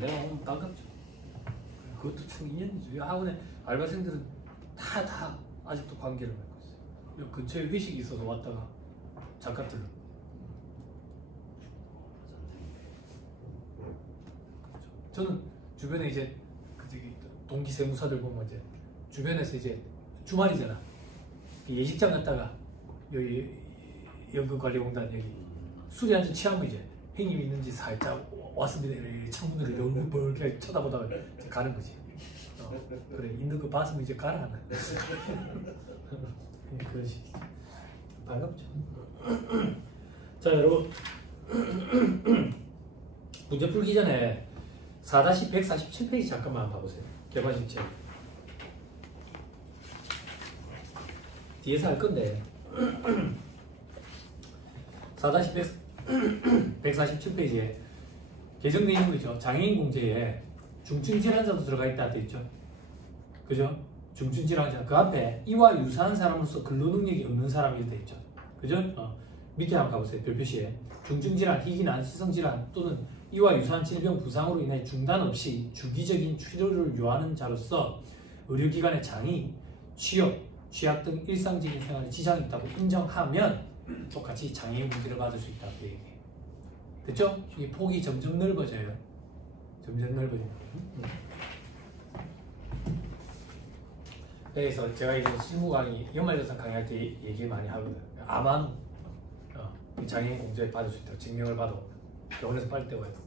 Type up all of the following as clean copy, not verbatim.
내가 오면 반갑죠. 그것도 참 인연이죠. 학원에 알바생들은 다 아직도 관계를 맺고 있어요. 여 근처에 회식이 있어서 왔다가 잠깐 들러. 저는 주변에 이제 동기 세무사들 보면 이제 주변에서 이제 주말이잖아. 예식장 갔다가 여기 연금관리공단 여기 술이 한잔 취하면 이제 행님이 있는지 살짝 왔습니다. 이렇게 창문으로 이렇게 쳐다보다가 이제 가는 거지. 그래 있는 거 봤으면 이제 가라. 그런 식이지. 반갑죠. 자 여러분 문제 풀기 전에 4-147페이지 잠깐만 봐보세요. 개관식책 뒤에서 할 건데 4-147페이지에 개정되어 있는 거죠. 장애인 공제에 중증질환자도 들어가 있다 돼 있죠. 그죠? 중증질환자 그 앞에 이와 유사한 사람으로서 근로능력이 없는 사람이 돼 있죠. 그죠? 밑에 한번 가보세요. 별표시에 중증질환, 희귀난, 시성질환 또는 이와 유사한 질병 부상으로 인해 중단 없이 주기적인 치료를 요하는 자로서 의료기관의 장애, 취업, 취약 등 일상적인 생활에 지장이 있다고 인정하면 똑같이 장애인 공제를 받을 수 있다고 얘기해요. 됐죠? 이 폭이 점점 넓어져요. 점점 넓어져요. 그래서 제가 이제 실무 강의, 연말여상 강의할 때 얘기 많이 하거든요. 아마는 장애인 공제 받을 수 있다고 증명을 받아. 병원에서 빨리 떼와야 돼.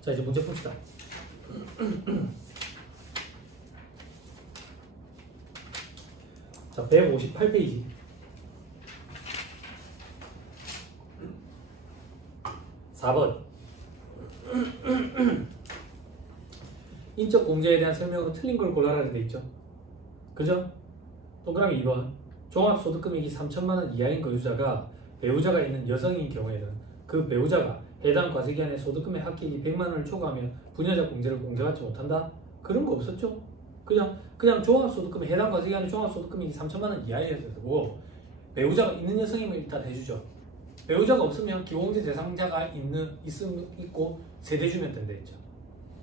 자 이제 문제 풉시다. 자 158페이지. (4번) 인적 공제에 대한 설명으로 틀린 걸 골라라는 데 있죠. 그죠? 동그라미 2번 종합소득금액이 3천만원 이하인 거주자가 배우자가 있는 여성인 경우에는 그 배우자가 해당 과세기간에 소득금의 합계액이 100만원을 초과하면 부녀자 공제를 공제받지 못한다? 그런 거 없었죠? 그냥 종합소득금에 해당 과세기간에 종합소득금액이 3천만원 이하여야 되고 배우자가 있는 여성이면 일단 해주죠. 배우자가 없으면 기본공제 대상자가 있고 세대주면 된다 했죠.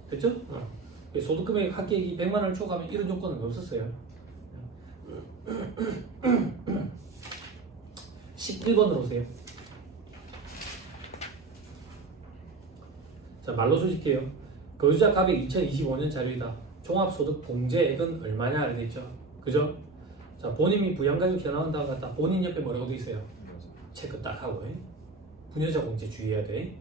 됐죠? 소득금액 합계액이 100만원을 초과하면 이런 조건은 없었어요. 11번으로 오세요. 자, 말로 수식해요. 거주자 가백 2025년 자료이다. 종합소득 공제액은 얼마냐 이렇게 있죠. 그죠? 자, 본인이 부양가족 현황은 다음 같다. 본인 옆에 뭐라고 돼 있어요? 체크 딱 하고. 부녀자 공제 주의해야 돼.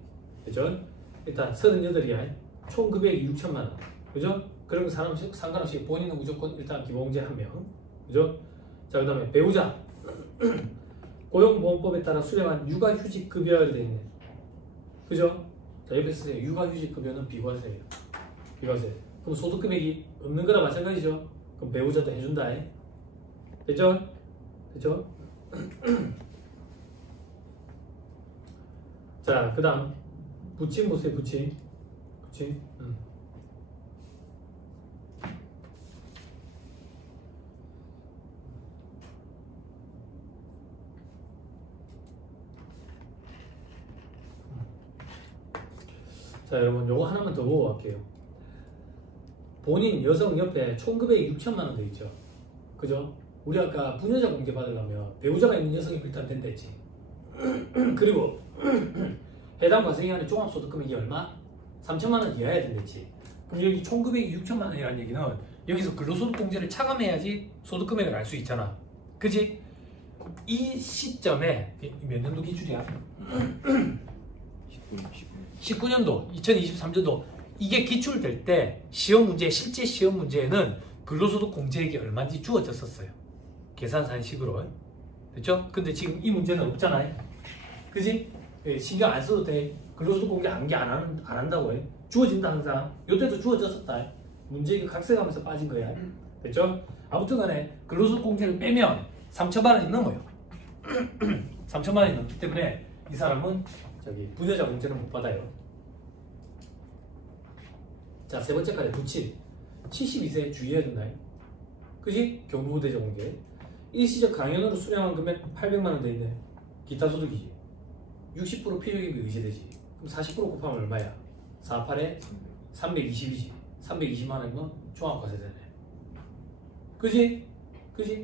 그죠? 일단 38이야. 총 금액이 6천만원. 그죠? 그러면 사람 상관없이 본인은 무조건 일단 기본공제 1명. 그죠? 자, 그 다음에 배우자. 고용보험법에 따라 수령한 육아휴직급여가 되어 있네. 그죠? 자, 옆에 쓰세요. 육아휴직급여는 비과세예요. 비과세. 그럼 소득금액이 없는 거나 마찬가지죠. 그럼 배우자도 해준다. 됐죠? 됐죠? 자, 그 다음 부침 보세요. 부침. 자, 여러분 요거 하나만 더 보고 갈게요. 본인 여성 옆에 총 금액이 6천만원 돼 있죠. 그죠? 우리 아까 부녀자 공제 받으려면 배우자가 있는 여성이 일단 된다 했지. 그리고 해당 과세기간의 종합소득금액이 얼마? 3천만원 이하야 된다 했지. 그럼 여기 총 금액이 6천만원이라는 얘기는 여기서 근로소득공제를 차감해야지 소득금액을 알 수 있잖아. 그치? 이 시점에 몇 년도 기준이야? 19년도, 2023년도 이게 기출될 때 시험 문제, 실제 시험 문제에는 근로소득 공제액이 얼마인지 주어졌었어요. 계산산식으로. 됐죠? 근데 지금 이 문제는 없잖아요. 그지? 신경 안 써도 돼. 근로소득 공제 안 한다고 해. 주어진다 항상. 요때도 주어졌었다. 문제가 각색하면서 빠진 거야. 됐죠? 아무튼 간에 근로소득 공제를 빼면 3천만 원이 넘어요. 3천만 원이 넘기 때문에 이 사람은 부녀자 공제는 못 받아요. 자, 세 번째 칸에 부침. 72세 주의해야 된다. 그지? 경부부대자 공제. 일시적 강연으로 수령한 금액 800만원 돼 있네. 기타 소득이지. 60% 필요기금이 의제되지. 그럼 40% 곱하면 얼마야? 48에 320이지. 320만 원이면 종합과세되네. 그지?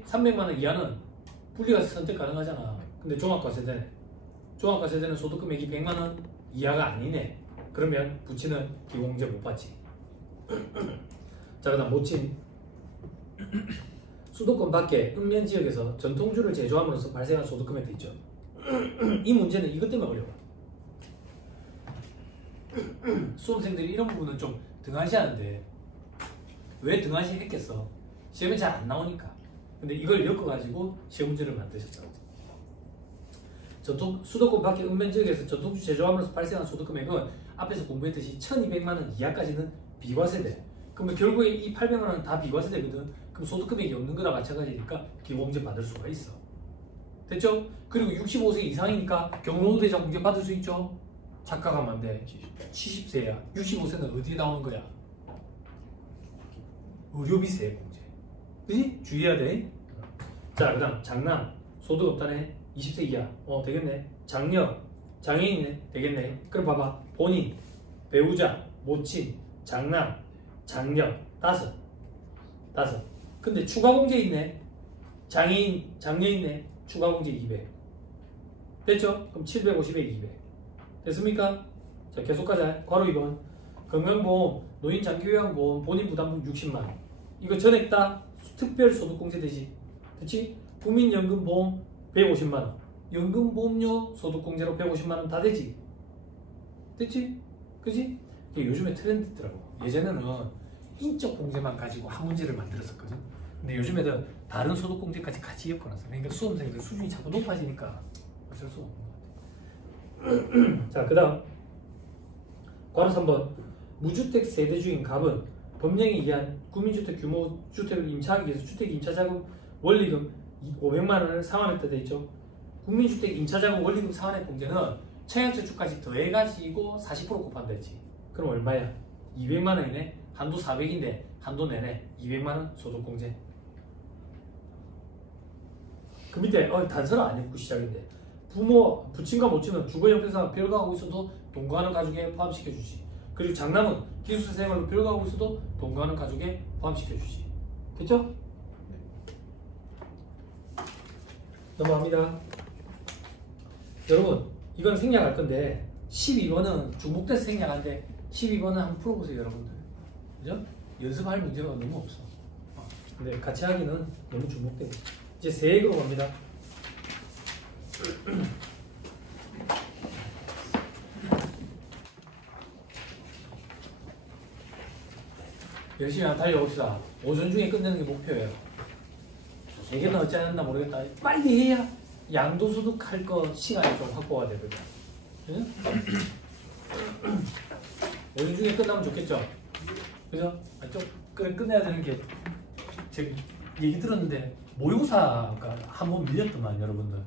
300만 원 이하는 분리과세 선택 가능하잖아. 근데 종합과세되네. 종합과세되는 소득금액이 100만 원 이하가 아니네. 그러면 부치는 기본공제 못 받지. 자, 그다음 모친. 수도권 밖에 읍면 지역에서 전통주를 제조함으로써 발생한 소득금액도 있죠. 이 문제는 이것 때문에 어려워. 수험생들이 이런 부분은 좀 등한시하는데 왜 등한시 했겠어? 시험에 잘 안 나오니까. 근데 이걸 엮어가지고 시험 문제를 만드셨죠. 수도권 밖에 읍면 지역에서 전통주 제조함으로써 발생한 소득금액은 앞에서 공부했듯이 1200만 원 이하까지는 비과세돼. 그러면 결국에 이 800만 원은 다 비과세되거든. 그럼 소득금액이 없는 거나 마찬가지니까 기본공제 받을 수가 있어. 됐죠? 그리고 65세 이상이니까 경로대장 공제 받을 수 있죠? 착각하면 안 돼. 70세야. 65세는 어디에 나오는 거야? 의료비세 공제. 그지? 주의해야 돼. 자, 그 다음 장남. 소득 없다네. 20세 이하. 되겠네. 장녀. 장애인이네. 되겠네. 그럼 봐봐. 본인, 배우자, 모친, 장남, 장녀. 5. 근데 추가 공제 있네. 장애인, 장녀 있네. 추가 공제 200. 됐죠? 그럼 750에 200. 됐습니까? 자, 계속 가자. 괄호 2번. 건강보험, 노인 장기요양보험, 본인 부담금 60만 원. 이거 전액 다 특별소득공제 되지. 그치? 국민연금보험 150만 원. 연금보험료 소득공제로 150만 원 다 되지. 됐지? 그지? 이게 요즘에 트렌드더라고. 예전에는 인적 공제만 가지고 한 문제를 만들었었거든. 근데 요즘에는 다른 소득공제까지 같이 엮어놨어. 그러니까 수험생들 수준이 자꾸 높아지니까 어쩔 수 없는 것 같아. 자, 그 다음 괄호 3번. 무주택 세대주인 갑은 법령에 의한 국민주택 규모 주택을 임차하기 위해서 주택 임차자금 원리금 500만 원을 상환했다 돼 있죠. 국민주택 임차자금 원리금 상환액 공제는 청약저축까지 더해가지고 40% 곱한다 했지. 그럼 얼마야? 200만 원이네. 한도 400인데 한도 내내 200만 원 소득공제. 그 밑에 단서를 안 읽고 시작인데 부모, 부친과 모친은 주거형편상 별거하고 있어도 동거하는 가족에 포함시켜주지. 그리고 장남은 기숙사 생활로 별거하고 있어도 동거하는 가족에 포함시켜주지. 됐죠? 넘어갑니다. 여러분 이건 생략할 건데 12번은 중복돼서 생략한데 12번은 한번 풀어보세요 여러분들. 그죠? 연습할 문제가 너무 없어. 근데 같이 하기는 너무 중복되고. 이제 세액으로 갑니다. 열심히 달려봅시다. 오전 중에 끝내는 게 목표예요. 되겠나 어찌 않나 모르겠다. 빨리 해야 양도소득 할 거 시간이 좀 확보가 되거든. 응? 오전 중에 끝나면 좋겠죠? 그죠? 좀 끝내야 되는 게 제가 얘기 들었는데 모의고사가 한번 밀렸더만 여러분들.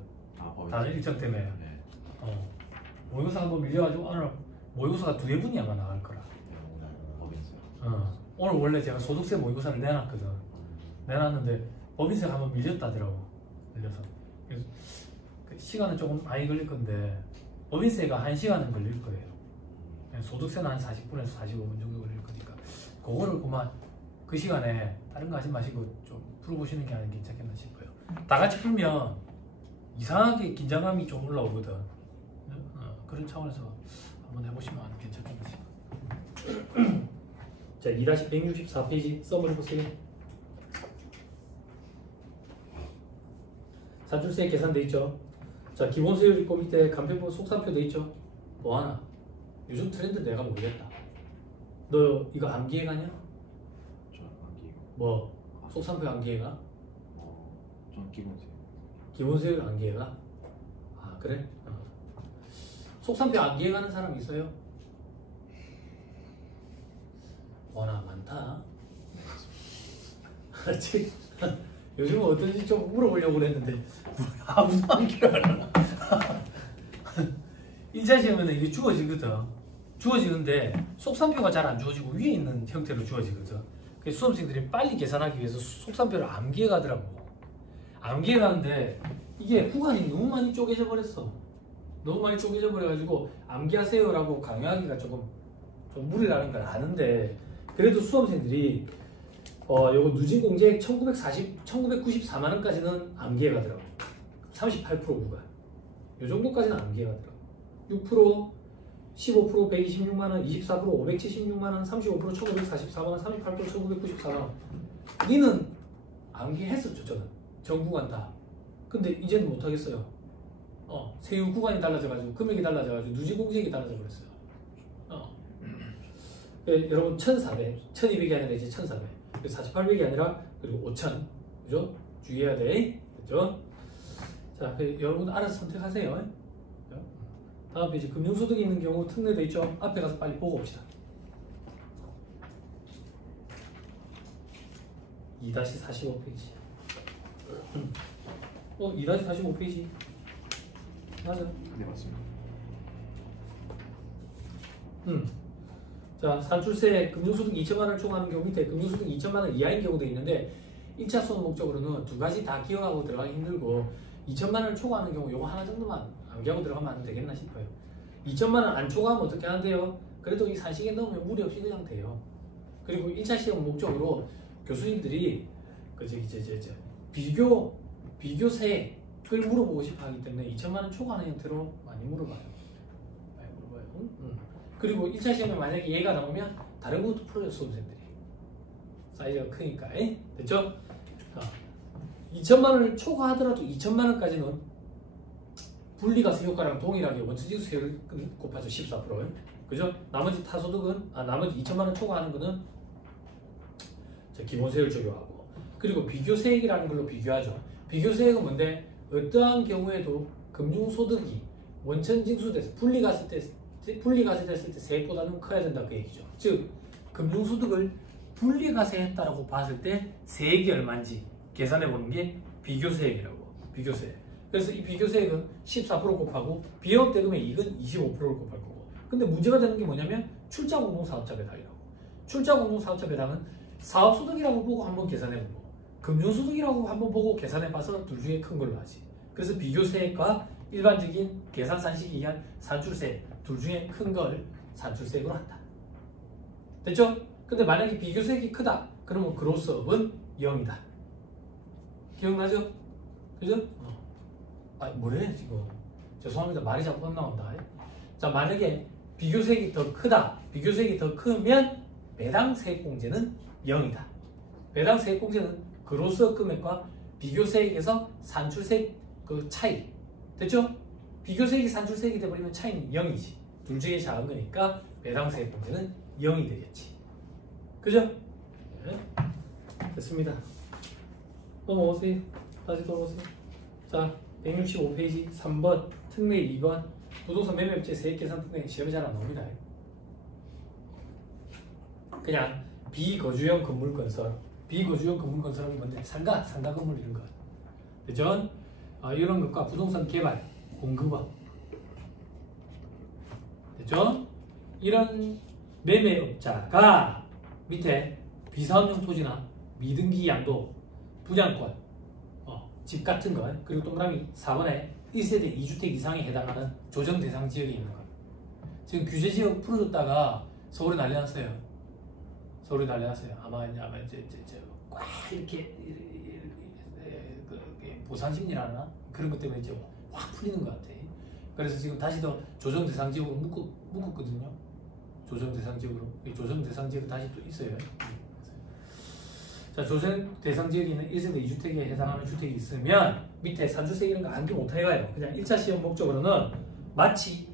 다른 일정 때문에. 네. 모의고사 한번 밀려가지고 오늘 모의고사가 2-4분이 아마 나갈 거라. 오늘 원래 제가 소득세 모의고사를 내놨거든. 내놨는데 법인세가 한번 밀렸다더라고. 밀려서. 그래서 시간은 조금 많이 걸릴 건데 법인세가 1시간은 걸릴 거예요. 소득세는 한 40분에서 45분 정도 걸릴 거니까 그거를 그만 그 시간에 다른 거 하지 마시고 좀 풀어보시는 게 아니면 괜찮겠나 싶어요. 다 같이 풀면 이상하게 긴장감이 좀 올라오거든. 그런 차원에서 한번 해보시면 괜찮겠나 싶어요. 자, 2-164페이지 써머리 보세요. 산출세 계산돼 있죠. 자, 기본세율 있고 밑에 간편법 속산표 돼 있죠. 뭐 하나? 요즘 트렌드 내가 모르겠다. 너 이거 암기해가냐? 저 암기고. 뭐? 속산표 암기해가? 전 기본세율. 기본세율 암기해가? 아, 그래? 속산표 암기해가는 사람 있어요? 워낙 많다. 그렇지? 요즘은 어떤지 좀 물어보려고 그랬는데 아무도 암기를 안 하나. 1차 시험에는 이게 주어지거든. 주어지는데 속산표가 잘 안 주어지고 위에 있는 형태로 주어지거든. 그래서 수험생들이 빨리 계산하기 위해서 속산표를 암기해 가더라고. 암기해 가는데 이게 구간이 너무 많이 쪼개져 버렸어. 너무 많이 쪼개져 버려가지고 암기하세요라고 강요하기가 조금 좀 무리라는 걸 아는데 그래도 수험생들이 요거 누진공제액 1994만 원까지는 암기해 가더라고. 38% 구간. 요 정도까지는 암기해 가더라고. 6%, 15%, 126만 원, 24%, 576만 원, 35%, 1544만 원, 38%, 1994만 원. 니는 암기했었죠, 저는. 전 구간 다. 근데 이제는 못 하겠어요. 세율 구간이 달라져가지고 금액이 달라져가지고 누진공제액이 달라져 버렸어요. 여러분 1,400, 1,200이 아니라 이제 1,400. 4,800이 아니라 그리고 5,000. 그죠? 주의해야 돼. 그죠? 자, 여러분 알아서 선택하세요. 다음 페이지 금융소득이 있는 경우 특례도 있죠? 앞에 가서 빨리 보고 옵시다. 2-45페이지. 2-45페이지. 맞아. 네, 맞습니다. 자, 산출세 금융소득 2천만 원을 초과하는 경우 밑에 금융소득 2천만 원 이하인 경우도 있는데 1차 수업 목적으로는 두 가지 다 기억하고 들어가기 힘들고 2천만 원을 초과하는 경우 요거 하나 정도만 암기하고 들어가면 되겠나 싶어요. 2천만 원 안 초과하면 어떻게 하는데요? 그래도 이 산식에 넣으면 무리 없이 그냥 돼요. 그리고 1차 시험 목적으로 교수님들이 비교세액을 물어보고 싶어 하기 때문에 2천만 원 초과하는 형태로 많이 물어봐요. 그리고 1차 시험에 만약에 얘가 나오면 다른 것도 풀어요, 수험생들이. 사이즈가 크니까. 됐죠? 자, 2천만 원을 초과하더라도 2천만 원까지는 분리과세 효과랑 동일하게 원천징수세율을 곱하죠. 14%를. 그죠? 나머지 타소득은, 나머지 2천만 원 초과하는 거는 기본세율 적용하고. 그리고 비교세액이라는 걸로 비교하죠. 비교세액은 뭔데? 어떠한 경우에도 금융소득이 원천징수돼서 분리과세 됐을 때 세액보다는 커야 된다 그 얘기죠. 즉 금융소득을 분리과세했다라고 봤을 때 세액이 얼마인지 계산해 보는 게 비교세액이라고. 비교세액. 그래서 이 비교세액은 14% 곱하고 비영업대금의 이익은 25%를 곱할 거고. 근데 문제가 되는 게 뭐냐면 출자공동사업자 배당이라고. 출자공동사업자 배당은 사업소득이라고 보고 한번 계산해 보고 금융소득이라고 한번 보고 계산해 봐서 둘 중에 큰 걸로 하지. 그래서 비교세액과 일반적인 계산산식에 의한 산출세액 둘 중에 큰 걸 산출세액으로 한다. 됐죠? 근데 만약에 비교세액이 크다. 그러면 그로스업은 0이다. 기억나죠? 그죠? 뭐래 지금? 죄송합니다. 말이 자꾸 헛나온다. 자, 만약에 비교세액이 더 크다. 비교세액이 더 크면 배당세액공제는 0이다. 배당세액공제는 그로스업 금액과 비교세액에서 산출세액 그 차이. 됐죠? 비교세액이 산출세액이 돼버리면 차이는 0이지. 둘 중에 작은 거니까 배당세액공제는 0이 되겠지. 그죠? 네. 됐습니다. 넘어오세요. 다시 돌아오세요. 자, 165페이지 3번 특례 2번 부동산 매매업체 세액계산 특례 시험에 잘 안 나옵니다. 그냥 비거주형 건물 건설. 비거주형 건물 건설은 뭔데? 상가 건물 이런 거. 그죠? 이런 것과 부동산 개발, 공급업. 됐죠? 이런 매매업자가 밑에 비사업용 토지나 미등기 양도, 분양권, 집 같은 거, 그리고 동그라미 4번에 1세대 2주택 이상에 해당하는 조정 대상 지역에 있는 거. 지금 규제 지역 풀어줬다가 서울에 난리 났어요. 서울에 난리 났어요. 아마 이제 꽉 이렇게 보상 심리라나 그런 것 때문에 이제 확 풀리는 것 같아. 그래서 지금 다시 더 조정 대상 지역으로 묶었거든요. 조정 대상 지역으로. 이 조정 대상 지역 다시 또 있어요. 자, 조정 대상 지역에 있는 1세대 2주택에 해당하는 주택이 있으면 밑에 산출세 이런 거 암기 못해 가요. 그냥 1차 시험 목적으로는 마치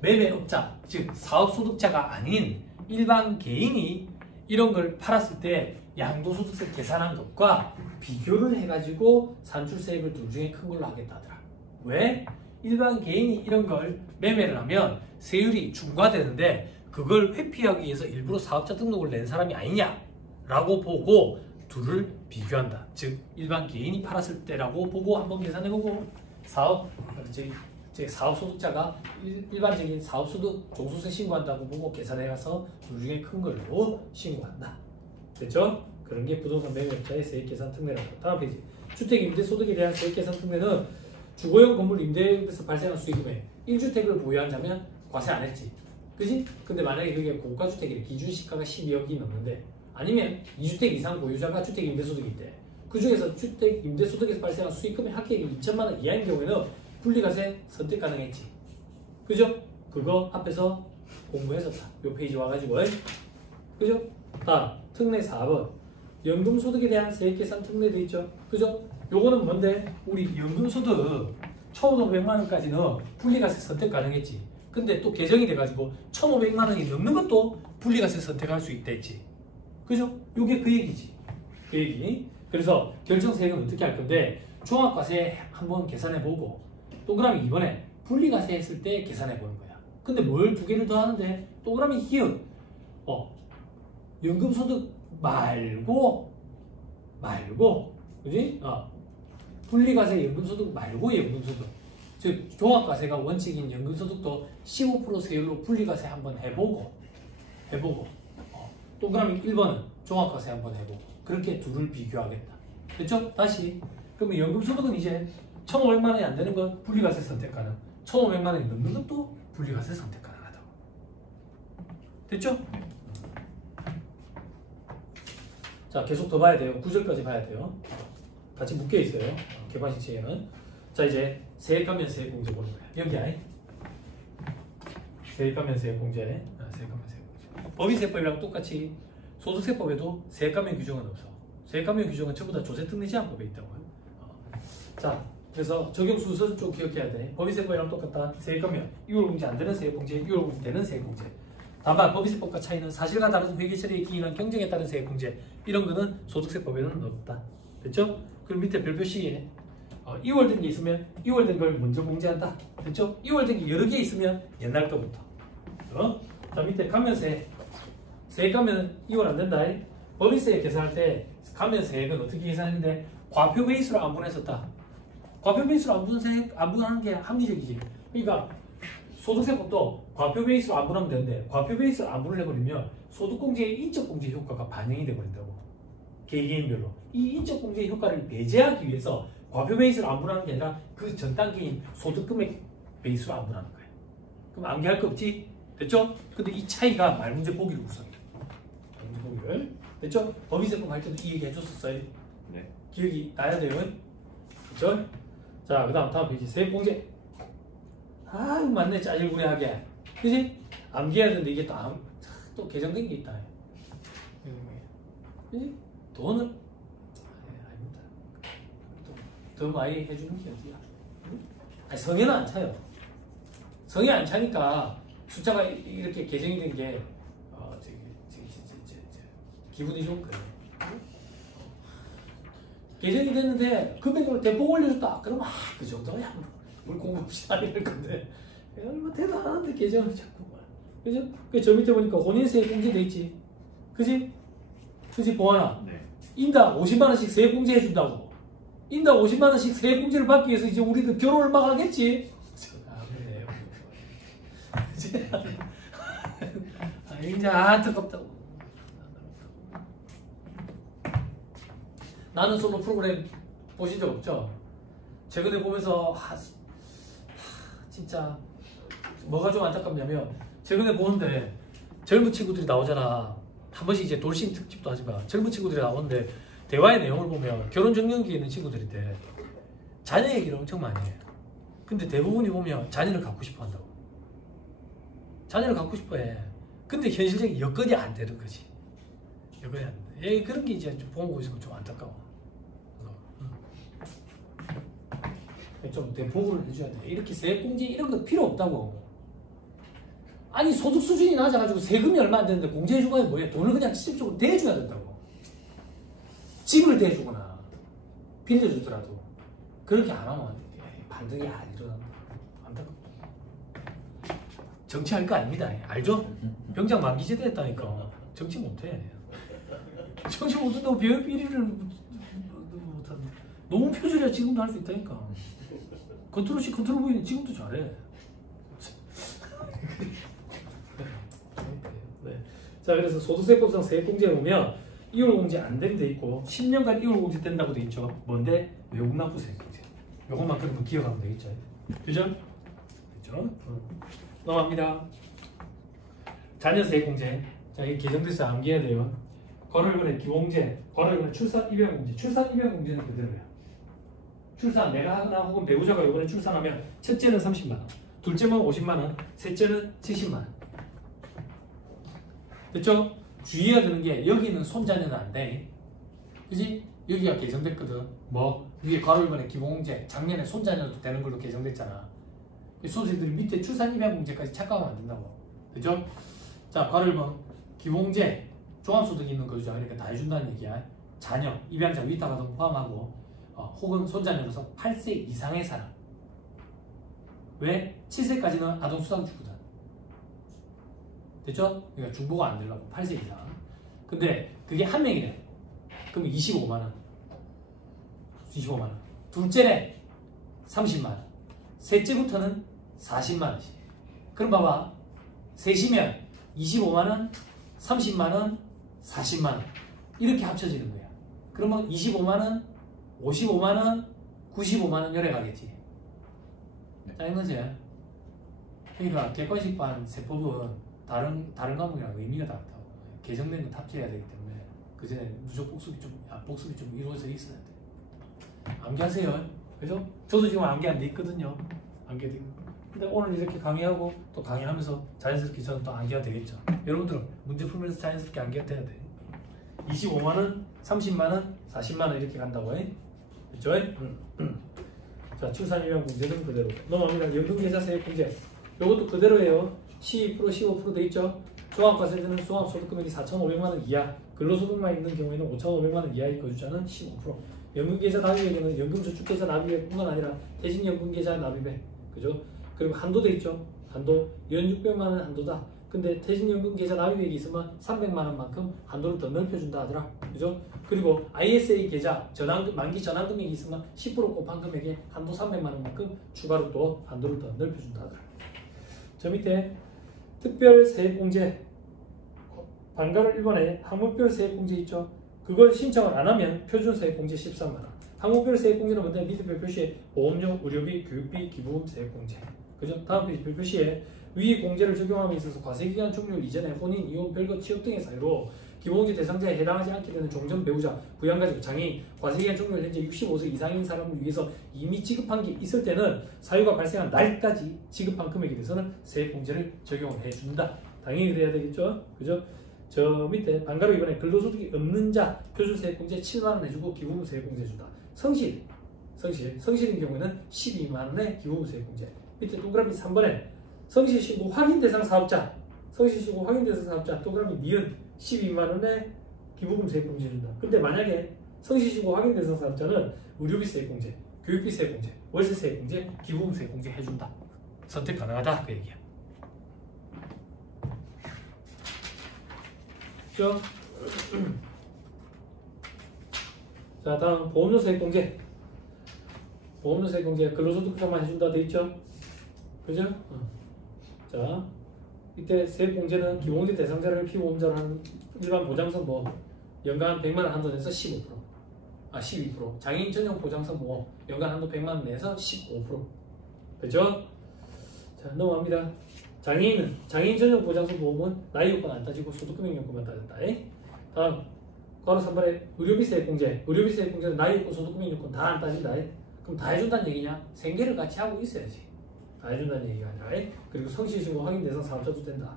매매업자, 즉 사업소득자가 아닌 일반 개인이 이런 걸 팔았을 때 양도소득세 계산한 것과 비교를 해가지고 산출세액을 둘 중에 큰 걸로 하겠다 하더라. 왜? 일반 개인이 이런 걸 매매를 하면 세율이 중과되는데 그걸 회피하기 위해서 일부러 사업자 등록을 낸 사람이 아니냐라고 보고 둘을 비교한다. 즉 일반 개인이 팔았을 때라고 보고 한번 계산해보고 사업소득자가 일반적인 사업소득 종소세 신고한다고 보고 계산해가서 둘 중에 큰 걸로 신고한다. 됐죠? 그런 게 부동산 매매업자의 세액계산 특례라고. 다음 페이지. 주택 임대소득에 대한 세액계산 특례는 주거용 건물 임대에서 발생한 수익금에 1주택을 보유한 자면 과세 안 했지. 그지? 근데 만약에 그게 고가주택이 기준시가가 12억이 넘는데 아니면 2주택 이상 보유자가 주택 임대소득이 있대. 그 중에서 주택 임대소득에서 발생한 수익금의 합계액이 2천만 원 이하인 경우에는 분리과세 선택 가능했지. 그죠? 그거 앞에서 공부했었다. 요 페이지 와가지고. 그죠? 다음 특례 4번 연금소득에 대한 세액계산 특례돼 있죠. 그죠? 요거는 뭔데? 우리 연금소득 1,500만 원까지는 분리과세 선택 가능했지. 근데 또 개정이 돼가지고 1,500만 원이 넘는 것도 분리과세 선택할 수 있다 했지. 그죠? 요게 그 얘기지. 그 얘기. 그래서 결정세액은 어떻게 할 건데 종합과세 한번 계산해보고 동그라미 2번에 분리과세 했을 때 계산해보는 거야. 근데 뭘 두 개를 더 하는데 동그라미 기억. 연금소득 말고 그지? 분리과세 연금소득 말고 연금소득. 즉 종합과세가 원칙인 연금소득도 15% 세율로 분리과세 한번 해보고 동그라미 1번은 종합과세 한번 해보고 그렇게 둘을 비교하겠다. 됐죠? 다시 그러면 연금소득은 이제 1,500만 원이 안 되는 건 분리과세 선택 가능, 1,500만 원이 넘는 것도 분리과세 선택 가능하다고. 됐죠? 자, 계속 더 봐야 돼요. 9절까지 봐야 돼요. 같이 묶여 있어요. 개관식체에는. 자, 이제 세액하면 세액공제 보는 거야. 여기야. 세액하면 세액공제. 세액하면 세액공제. 법인세법이랑 똑같이 소득세법에도 세액감면 규정은 없어. 세액감면 규정은 전부 다 조세특례제한법에 있다고요. 자, 그래서 적용 순서를 좀 기억해야 돼. 법인세법이랑 똑같다. 세액감면, 6월 공제 안 되는 세액공제, 6월 공제 되는 세액공제. 다만 법인세법과 차이는 사실과 다른 회계 처리에 기인한 경쟁에 따른 세액공제 이런 거는 소득세법에는 없다. 됐죠? 그럼 밑에 별표시에 2월 된 게 있으면 2월 된 걸 먼저 공제한다. 됐죠? 2월 된 게 여러 개 있으면 옛날 거부터. 자, 밑에 감면세. 세액감면은 2월 안 된다. 법인세 계산할 때 감면세액은 어떻게 계산하는데 과표 베이스로 안 분했었다. 과표 베이스로 안 분하는 게 합리적이지. 그러니까 소득세법도 과표 베이스로 안 분하면 되는데 과표 베이스로 안 분을 해버리면 소득공제의 인적공제 효과가 반영이 돼버린다고. 개개인별로. 이 인적공제의 효과를 배제하기 위해서 과표 베이스로 안 분하는 게 아니라 그 전 단계인 소득금액 베이스로 안 분하는 거야. 그럼 암기할 거 없지? 됐죠? 근데 이 차이가 말문제 보기를 구성해. 말문제 보기를. 됐죠? 법인세법 할 때도 이 얘기 해줬었어요. 네. 기억이 나야 돼요. 그쵸? 자, 그 다음 페이지. 세액공제. 이거 맞네. 짜질구레하게. 그지? 암기해야 되는데 이게 또 개정된 게 있다. 그지? 돈을 아닙니다. 더 많이 해주는 게 어디야? 성에는 안 차요. 성에 안 차니까 숫자가 이렇게 개정이 된 게 기분이 좀 그래. 개정이 됐는데 금액으로 대폭 올려줬다. 그러면 그 정도야. 물 공급시다 이럴 건데 얼마 대단한데 개정을 자꾸. 그죠? 저 밑에 보니까 혼인세액 공제돼 있지. 그지? 보아나. 네. 인당 50만 원씩 세액 공제해 준다고. 인당 50만 원씩 세액 공제를 받기 위해서 이제 우리도 결혼을 막 하겠지. 그래요. 그지? 이제 안타깝다고. 나는 솔로 프로그램 보신 적 없죠? 최근에 보면서 진짜 뭐가 좀 안타깝냐면 최근에 보는데 젊은 친구들이 나오잖아. 한 번씩 이제 돌싱 특집도 하지만 젊은 친구들이 나오는데 대화의 내용을 보면 결혼 정년기에 있는 친구들인데 자녀 얘기를 엄청 많이 해요. 근데 대부분이 보면 자녀를 갖고 싶어 한다고. 자녀를 갖고 싶어 해. 근데 현실적인 여건이 안 되는 거지. 여건이 안 돼. 그런 게 이제 좀 보고 있으면 좀 안타까워. 좀 대폭을 해줘야 돼. 이렇게 세액공제 이런 거 필요 없다고. 아니 소득 수준이 낮아가지고 세금이 얼마 안 되는데 공제해주고 하면 뭐야? 돈을 그냥 직접적으로 대줘야 된다고. 집을 대주거나 빌려주더라도 그렇게 안 하면 반등이 안 일어난다. 안타깝다. 정치할 거 아닙니다. 알죠? 병장 만기제대 했다니까. 정치 못해. 정치 못한다고 비리를 못한다. 너무 표절이야. 지금도 할 수 있다니까. 컨트롤 C 컨트롤 V는 지금도 잘해. 네. 자, 그래서 소득세법상 세액공제에 보면 2월 공제 안 되는 데 있고 10년간 2월 공제 된다고 돼 있죠. 뭔데? 외국납부 세액공제. 요것만 그러면 기억하면 되겠죠. 그죠? 그죠? 넘어갑니다. 자녀세액공제. 자, 이 개정돼서 암기해야 돼요. 괄호일본의 기본공제, 괄호일본의 출산 입양공제. 출산 입양공제는 그대로야. 출산 내가 하거나 혹은 배우자가 이번에 출산하면 첫째는 30만 원, 둘째는 50만 원, 셋째는 70만 원. 됐죠? 주의해야 되는 게 여기는 손자녀는 안 돼. 그지? 여기가 개정됐거든. 뭐? 위에 괄호일본의 기본공제, 작년에 손자녀도 되는 걸로 개정됐잖아. 소수들이 밑에 출산 입양공제까지 착각하면 안 된다고. 그죠? 자, 괄호일본 기본공제, 종합소득이 있는 거죠. 그러니까 다 해준다는 얘기야. 자녀, 입양자, 위탁 등 포함하고 혹은 손자녀로서 8세 이상의 사람. 왜? 7세까지는 아동수당 주거든. 됐죠? 그러니까 중보가 안 되려고 8세 이상. 근데 그게 한 명이래. 그럼 25만 원. 25만 원. 둘째래 30만 원. 셋째부터는 40만 원씩. 그럼 봐봐. 셋이면 25만 원, 30만 원, 40만 원. 이렇게 합쳐지는 거야. 그러면 25만 원, 55만 원, 95만 원 요래 가겠지. 짜증 나지? 그러니까 객관식반 세법은 다른 과목이랑 의미가 다르다고. 개정된 거 탑재해야 되기 때문에 그 전에 누적 복습이 좀 이루어져 있어야 돼. 암기하세요. 그죠? 저도 지금 암기 안 돼 있거든요. 암기 돼. 근데 오늘 이렇게 강의하고 또 강의하면서 자연스럽게 저는 또 암기가 되겠죠. 여러분들은 문제 풀면서 자연스럽게 암기가 돼야 돼. 25만 원, 30만 원, 40만 원 이렇게 간다고 해. 그렇죠? 자, 출산입양공제는 그대로. 넘어갑니다. 연금계좌세액공제. 이것도 그대로예요. 12%, 15% 돼 있죠. 종합과세제는 종합소득금액이 4,500만 원 이하, 근로소득만 있는 경우에는 5,500만 원 이하의 거주자는 15%. 연금계좌 납입액에는 연금저축계좌 납입액뿐만 아니라 퇴직연금계좌 납입액, 그죠? 그리고 한도 돼 있죠. 한도 연 600만 원 한도다. 근데 퇴직연금계좌 납입액이 있으면 300만 원만큼 한도를 더 넓혀준다 하더라. 그죠? 그리고 ISA 계좌 만기 전환금액이 있으면 10% 곱한 금액에 한도 300만 원만큼 추가로 또 한도를 더 넓혀준다 하더라. 저 밑에 특별세액공제 반가를 1번에 항목별 세액공제 있죠. 그걸 신청을 안 하면 표준세액공제 13만 원. 항목별 세액공제는 뭔데? 밑에 별표시에 보험료, 의료비, 교육비, 기부금 세액공제. 그죠? 다음 페이지 별표시에 위 공제를 적용함에 있어서 과세기간 종료 이전에 혼인, 이혼, 별거, 취업 등의 사유로 기본공제 대상자에 해당하지 않게 되는 종전 배우자, 부양가족, 장애인, 과세기간 종료를 현재 65세 이상인 사람을 위해서 이미 지급한 게 있을 때는 사유가 발생한 날까지 지급한 금액에 대해서는 세액공제를 적용을 해준다. 당연히 그래야 되겠죠? 그죠? 저 밑에 반가로 이번에 근로소득이 없는 자 표준세액공제 7만 원 해주고 기부금 세액공제 해준다. 성실인 경우에는 12만 원의 기부금 세액공제. 밑에 동그라미 3번에 성실신고 확인 대상 사업자, 동그라미 니은 12만 원의 기부금 세액공제 준다. 근데 만약에 성실신고 확인 대상 사업자는 의료비 세액공제, 교육비 세액공제, 월세 세액공제, 기부금 세액공제 해준다. 선택 가능하다 그 얘기야. 그죠? 자, 다음 보험료 세액공제. 보험료 세액공제 근로소득자만 해준다 돼 있죠? 그죠? 자, 이때 세액공제는 기본공제 대상자를 피보험자로 하는 일반 보장성 보험 연간 100만 원 한도 내에서 12%, 장애인 전용 보장성 보험 연간 한도 100만 원 내에서 15%. 그죠? 자, 넘어갑니다. 장애인 전용 보장성 보험은 나이 요건 안 따지고 소득금액 요건만 따졌다. 다음 괄호 3번에 의료비 세액공제는 나이 요건, 소득금액 요건 다 안 따진다. 그럼 다 해준다는 얘기냐? 생계를 같이 하고 있어야지. 다 해준다는 얘기가 아니라. 그리고 성실신고 확인 대상 사업자도 된다.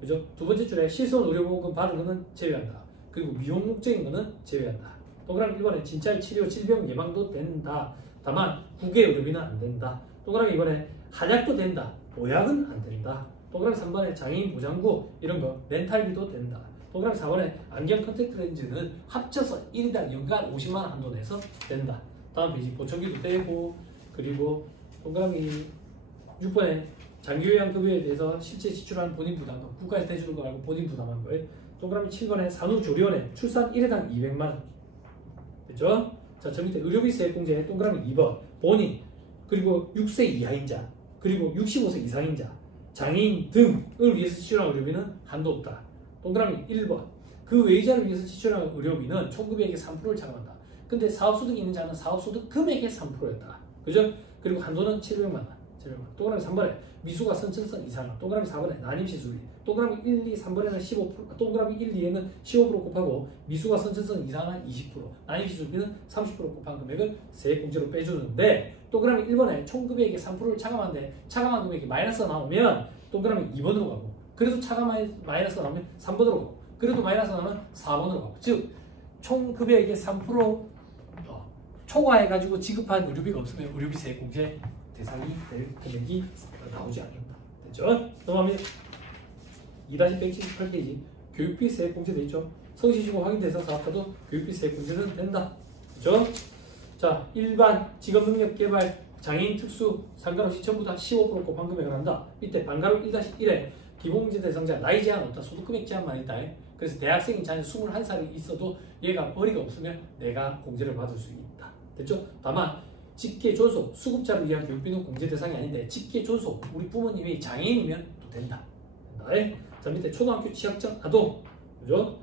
그죠? 두 번째 줄에 실손 의료보험금 받은 거는 제외한다. 그리고 미용 목적인 거는 제외한다. 동그라미 1번에 진찰, 치료, 질병 예방도 된다. 다만 국외 의료비는 안 된다. 동그라미 2번에 한약도 된다. 보약은 안 된다. 동그라미 3번에 장애인 보장구 이런 거 렌탈비도 된다. 동그라미 4번에 안경 컨택트 렌즈는 합쳐서 1인당 연간 50만 원 한도 내서 된다. 다음 페이지 보청기도 되고, 그리고 동그라미 6번에 장기요양급여에 대해서 실제 지출한 본인 부담금 국가에서 대주는 거 말고 본인 부담한 거예요. 동그라미 7번에 산후조리원에 출산 1회당 200만 원. 됐죠? 자, 저 밑에 의료비 세액공제 동그라미 2번 본인 그리고 6세 이하인 자 그리고 65세 이상인 자 장애인 등을 위해서 지출한 의료비는 한도 없다. 동그라미 1번 그 외자를 위해서 지출한 의료비는 총 금액의 3%를 차감한다. 근데 사업소득이 있는 자는 사업소득 금액의 3%였다. 그죠? 그리고 한도는 700만 원. 자, 동그라미 3번에 미수가 선천성 이상, 동그라미 4번에 난임시수비, 동그라미 1, 2, 3번에는 15%, 동그라미 1, 2에는 15% 곱하고 미수가 선천성 이상은 20%, 난임시수비는 30% 곱한 금액을 세액공제로 빼주는데 동그라미 1번에 총금액의 3%를 차감하는데 차감한 금액이 마이너스가 나오면 동그라미 2번으로 가고 그래도 차감 마이너스가 나오면 3번으로 가고 그래도 마이너스가 나오면 4번으로 가고 즉 총금액의 3% 초과해가지고 지급한 의료비가 없으면 의료비 세액공제 대상이 될 금액이 나오지 않는다. 됐죠? 넘어갑니다. 2-178페이지 교육비 세액공제 돼 있죠? 성실시공 확인 대상 사업자도 교육비 세액공제는 된다. 그죠? 자, 일반 직업능력 개발 장애인 특수 상관없이 전부 다 15% 곱한 금액을 한다. 밑에 반가로 1-1에 기본공제 대상자 나이 제한 없다. 소득금액 제한만 있다. 그래서 대학생인 자녀 21살이 있어도 얘가 머리가 없으면 내가 공제를 받을 수 있다. 됐죠? 다만 직계 존속, 수급자를 위한 교육비는 공제 대상이 아닌데 직계 존속, 우리 부모님이 장애인이면 또 된다. 자, 밑에 초등학교 취약장 아동, 그죠?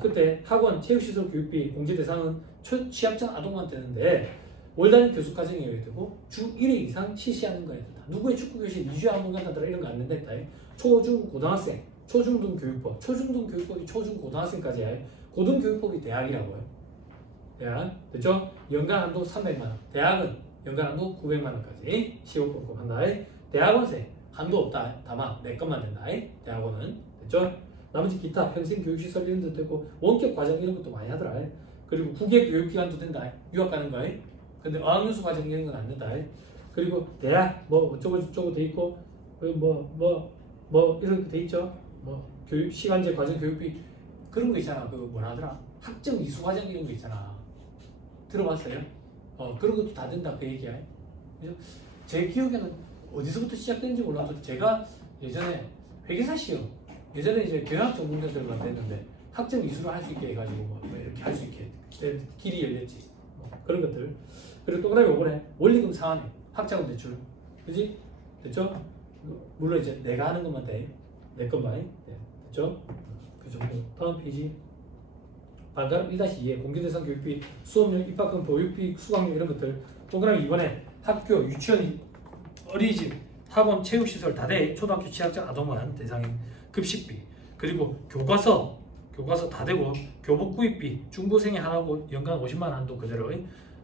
그때 학원, 체육시설 교육비 공제 대상은 취약장 아동만 되는데 월 단위 교수 과정이어야 되고 주 1회 이상 실시하는 거야 된다. 누구의 축구교실 2주에 한 번 간다더라 이런 거 안 된다. 초중 고등학생, 초중등 교육법, 초중등 교육법이 초중 고등학생까지 해. 고등교육법이 대학이라고요. 대학, 됐죠? 연간 한도 300만원, 대학은 연간 한도 900만원까지 15% 곱한다. 대학원생 한도 없다. 다만 내 것만 된다. 대학원은 됐죠? 나머지 기타 평생 교육시설 이런 데도 되고 원격 과정 이런 것도 많이 하더라. 그리고 국외 교육기관도 된다. 유학 가는 거. 근데 어학연수 과정 이런 건 안 된다. 그리고 대학 뭐 어쩌고 저쩌고 돼 있고 뭐 이런 거 돼 있죠. 뭐 교육 시간제 과정 교육비 그런 거 있잖아. 그 뭐라 하더라? 학점 이수 과정 이런 거 있잖아. 들어봤어요? 그런 것도 다 된다 그 얘기야. 그죠? 제 기억에는 어디서부터 시작된지 몰라도 제가 예전에 회계사 시험 예전에 이제 경영 전문가들을 만났는데 학점 이수를 할 수 있게 해가지고 뭐 이렇게 할 수 있게 길이 열렸지. 그런 것들. 그리고 동그라미 5번에 원리금 상환액, 학자금 대출, 그지? 됐죠? 물론 이제 내가 하는 것만 돼. 내 것만. 네. 됐죠? 그 정도. 다음 페이지. 반가름 1-2에 공개대상 교육비, 수업료, 입학금, 보육비, 수강료 이런 것들. 동그라미 2번에 학교, 유치원, 어린이집, 학원, 체육시설 다돼. 초등학교 취약자 아동만 대상인 급식비. 그리고 교과서 다 되고 교복 구입비, 중고생이 하나고 연간 50만 원 한도 그대로.